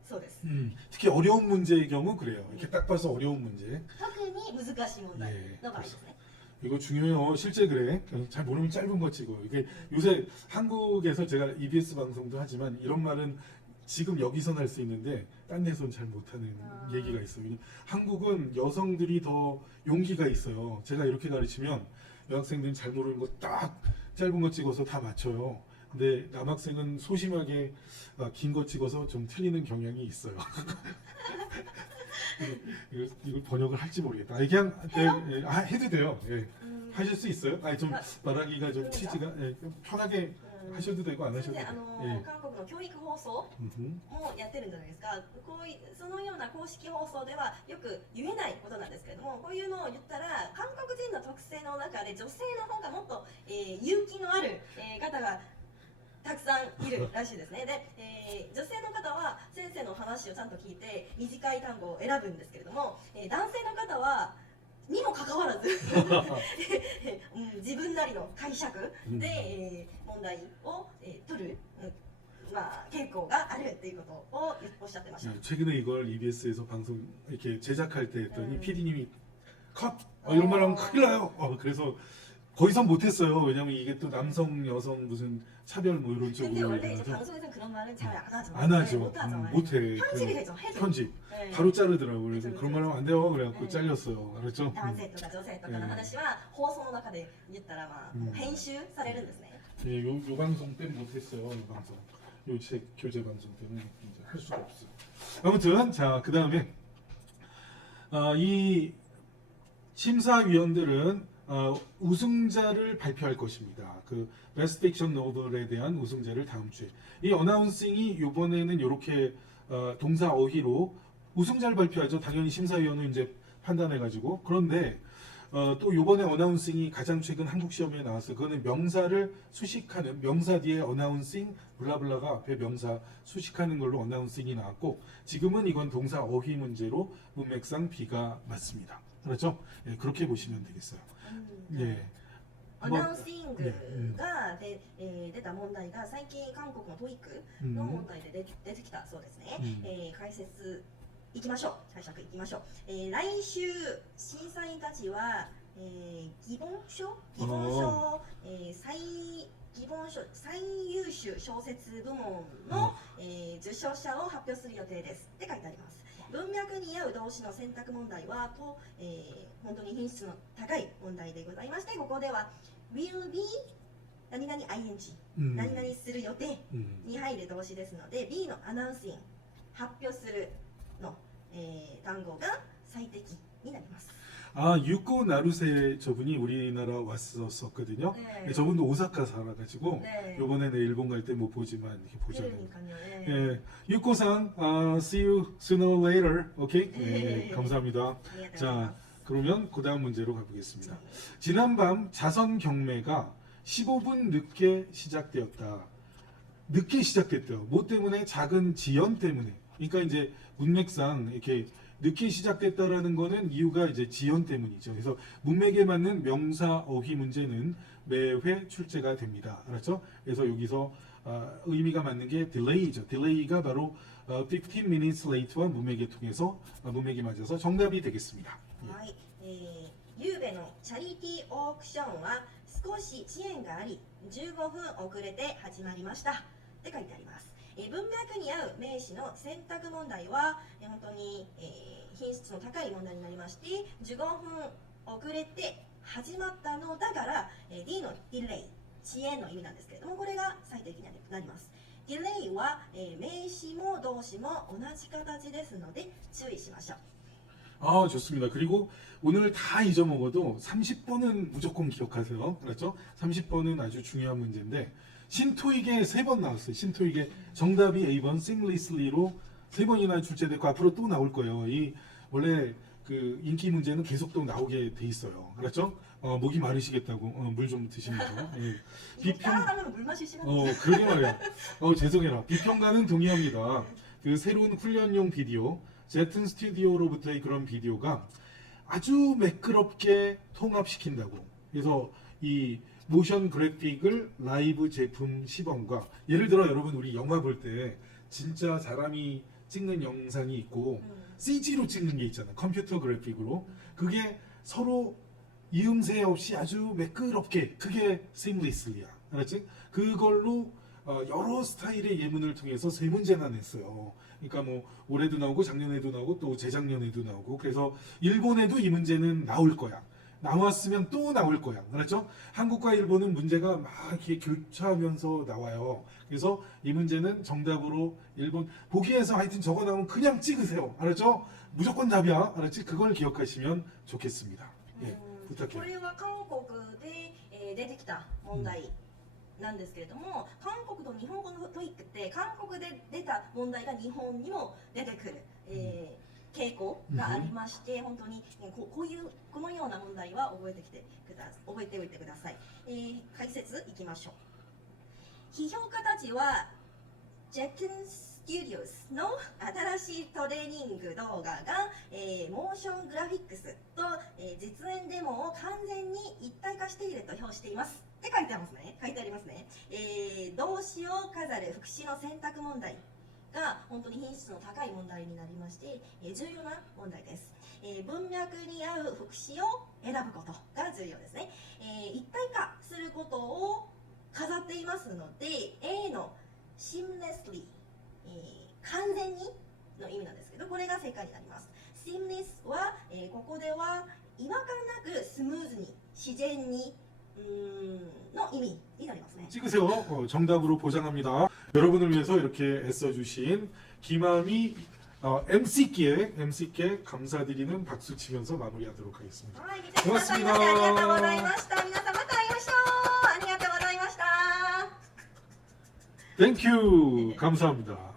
そうです。 특히 어려운 문제의 경우 그래요. 이렇게 딱 봐서 어려운 문제. 特に難しい問題の場合ですね。 이거 중요해요. 실제 그래. 잘 모르면 짧은 거 찍어. 이게 요새 한국에서 제가 EBS 방송도 하지만 이런 말은 지금 여기선 할 수 있는데 딴 데선 잘 못하는 얘기가 있어요. 한국은 여성들이 더 용기가 있어요. 제가 이렇게 가르치면 여학생들은 잘 모르는 거 딱 짧은 거 찍어서 다 맞춰요. 근데 남학생은 소심하게 긴 거 찍어서 좀 틀리는 경향이 있어요. 이걸 번역을 할지 모르겠다. 그냥 해도 돼요. 예. 하실 수 있어요? 아니 좀 말하기가 좀 취지가 좀 편하게 하셔도 되고 안 先 하셔도 生、 돼요. 韓国の教育放送 もやってるんじゃないですか。そのような公式放送ではよく言えないことなんですけれども、こういうのを言ったら韓国人の特性の中で女性の方がもっと、勇気のある、方がたくさんいるらしいですね。で、女性の方は先生の話をちゃんと聞いて短い単語を選ぶんですけれども、男性の方はにもかかわらず自分なりの解釈で、問題を、取る、傾向があるっていうことをおっしゃってました。 최근에 이걸 EBS에서 방송 이렇게 제작할 때 했더니 PD님이 컷! 이런 말 하면 큰일 나요. 그래서 더 이상 못했어요. 왜냐면 이게 또 남성, 여성 무슨 차별 뭐 이런 근데 쪽으로 원래 이제 얘기해서 방송에서는 그런 말은 잘 안 하죠. 안 하죠. 못 하잖아요. 못해. 편집이 되죠. 해도. 편집. 네. 바로 자르더라고요. 그래서 그렇죠, 그런 말 그렇죠. 하면 안 돼요. 그래갖고 네. 잘렸어요. 알았죠? 男性とか女性とかの話は放送の中で言ったら編集されるんですね。 예, 요 방송 때는 못했어요. 요 방송. 요 교재 방송 때는 이제 할 수가 없어요. 아무튼 자, 그 다음에 이 심사위원들은 우승자를 발표할 것입니다. 그 베스트 픽션 노벨에 대한 우승자를 다음 주에. 이 어나운싱이 이번에는 이렇게 동사 어휘로 우승자를 발표하죠. 당연히 심사위원은 이제 판단해가지고. 그런데 또 이번에 어나운싱이 가장 최근 한국 시험에 나왔어요. 그거는 명사를 수식하는 명사 뒤에 어나운싱 블라블라가 앞에 명사 수식하는 걸로 어나운싱이 나왔고 지금은 이건 동사 어휘 문제로 문맥상 B가 맞습니다. 그렇죠? 예, 그렇게 보시면 되겠어요. 예. アナウンシングが出た問題が最近韓国のトイックの問題で出てきたそうですね。解説いきましょう。解釈いきましょう。来週審査員たちは、最優秀小説部門の、受賞者を発表する予定ですって書いてあります。文脈に合う動詞の選択問題は本当に品質の高い問題でございまして、ここでは will be 何々 ing 何々する予定に入る動詞ですので B のアナウンシング発表するの、単語が最適になります。 아, 유코 나루세 저분이 우리나라 왔었거든요. 네. 네, 저분도 오사카 살아가지고 네. 요번에 내 일본 갈 때 못 보지만 이렇게 보잖아요. 그러니까요. 네. 예, 유코상, see you sooner or later. 오케이? 네, 네. 감사합니다. 네. 자, 그러면 그 다음 문제로 가보겠습니다. 네. 지난밤 자선 경매가 15분 늦게 시작되었다. 늦게 시작됐대요. 뭐 때문에? 작은 지연 때문에. 그러니까 이제 문맥상 이렇게 늦게 시작됐다라는 거는 이유가 이제 지연 때문이죠. 그래서 문맥에 맞는 명사 어휘 문제는 매회 출제가 됩니다. 알았죠? 그래서 여기서 의미가 맞는 게 delay죠. delay가 바로 15 minutes late와 문맥에 통해서 문맥이 맞아서 정답이 되겠습니다. はい、ゆうべのチャリティーオークションは少し遅延があり15分遅れて始まりましたって書いてあります。文脈に合う名詞の選択問題は本当に、品質の高い問題になりまして15分遅れて始まったのだから、D のディレイ遅延の意味なんですけれどもこれが最適になります。ディレイは、名詞も動詞も同じ形ですので注意しましょう。 아, 좋습니다. 그리고 오늘 다 잊어먹어도 30번은 무조건 기억하세요. 그렇죠? 30번은 아주 중요한 문제인데 신토익에 3번 나왔어요. 신토익에 정답이 A번 seamlessly로 3번이나 출제됐고 앞으로 또 나올 거예요. 이 원래 그 인기 문제는 계속 또 나오게 돼 있어요. 그렇죠? 목이 마르시겠다고 물 좀 드시면서. 예. 이거 따라하면 물 마실 시간 그러게 말이야. 죄송해라. 비평가는 동의합니다. 그 새로운 훈련용 비디오 제튼 스튜디오로부터의 그런 비디오가 아주 매끄럽게 통합시킨다고. 그래서 이 모션 그래픽을 라이브 제품 시범과 예를 들어 여러분 우리 영화 볼 때 진짜 사람이 찍는 영상이 있고 CG로 찍는 게 있잖아. 컴퓨터 그래픽으로. 그게 서로 이음새 없이 아주 매끄럽게 그게 seamlessly야. 알았지? 그걸로 여러 스타일의 예문을 통해서 3문제나 냈어요. 그러니까 뭐 올해도 나오고 작년에도 나오고 또 재작년에도 나오고 그래서 일본에도 이 문제는 나올 거야. 나왔으면 또 나올 거야. 알았죠? 한국과 일본은 문제가 막 이렇게 교차하면서 나와요. 그래서 이 문제는 정답으로 일본 보기에서 하여튼 적어 나오면 그냥 찍으세요. 알았죠? 무조건 답이야. 알았지? 그걸 기억하시면 좋겠습니다. 예, こ 부탁해요. れは韓国で、出てきた問題なんですけれども、韓国と日本語のトイックって韓国で出た問題が日本にも出てくる、傾向がありまして、本当にこのような問題は覚えておいてください。解説いきましょう。批評家たちはジェットンスタジオスの新しいトレーニング動画が、モーショングラフィックスと、実演デモを完全に一体化していると評していますって書いてありますね。動詞を飾る副詞の選択問題が本当に品質の高い問題になりまして、重要な問題です。文脈に合う副詞を選ぶことが重要ですね。一体化することを飾っていますので A の seamlessly、完全にの意味なんですけどこれが正解になります。seamless は、ここでは違和感なくスムーズに自然にの意味になりますね。 찍으세요. 정답으로 보장합니다. 여러분을 위해서 이렇게 애써주신 김아미 MC께 감사드리는 박수 치면서 마무리하도록 하겠습니다. はい、見てくださいましてありがとうございました。皆さんまた会いましょう。ありがとうございました。 Thank you. 감사합니다.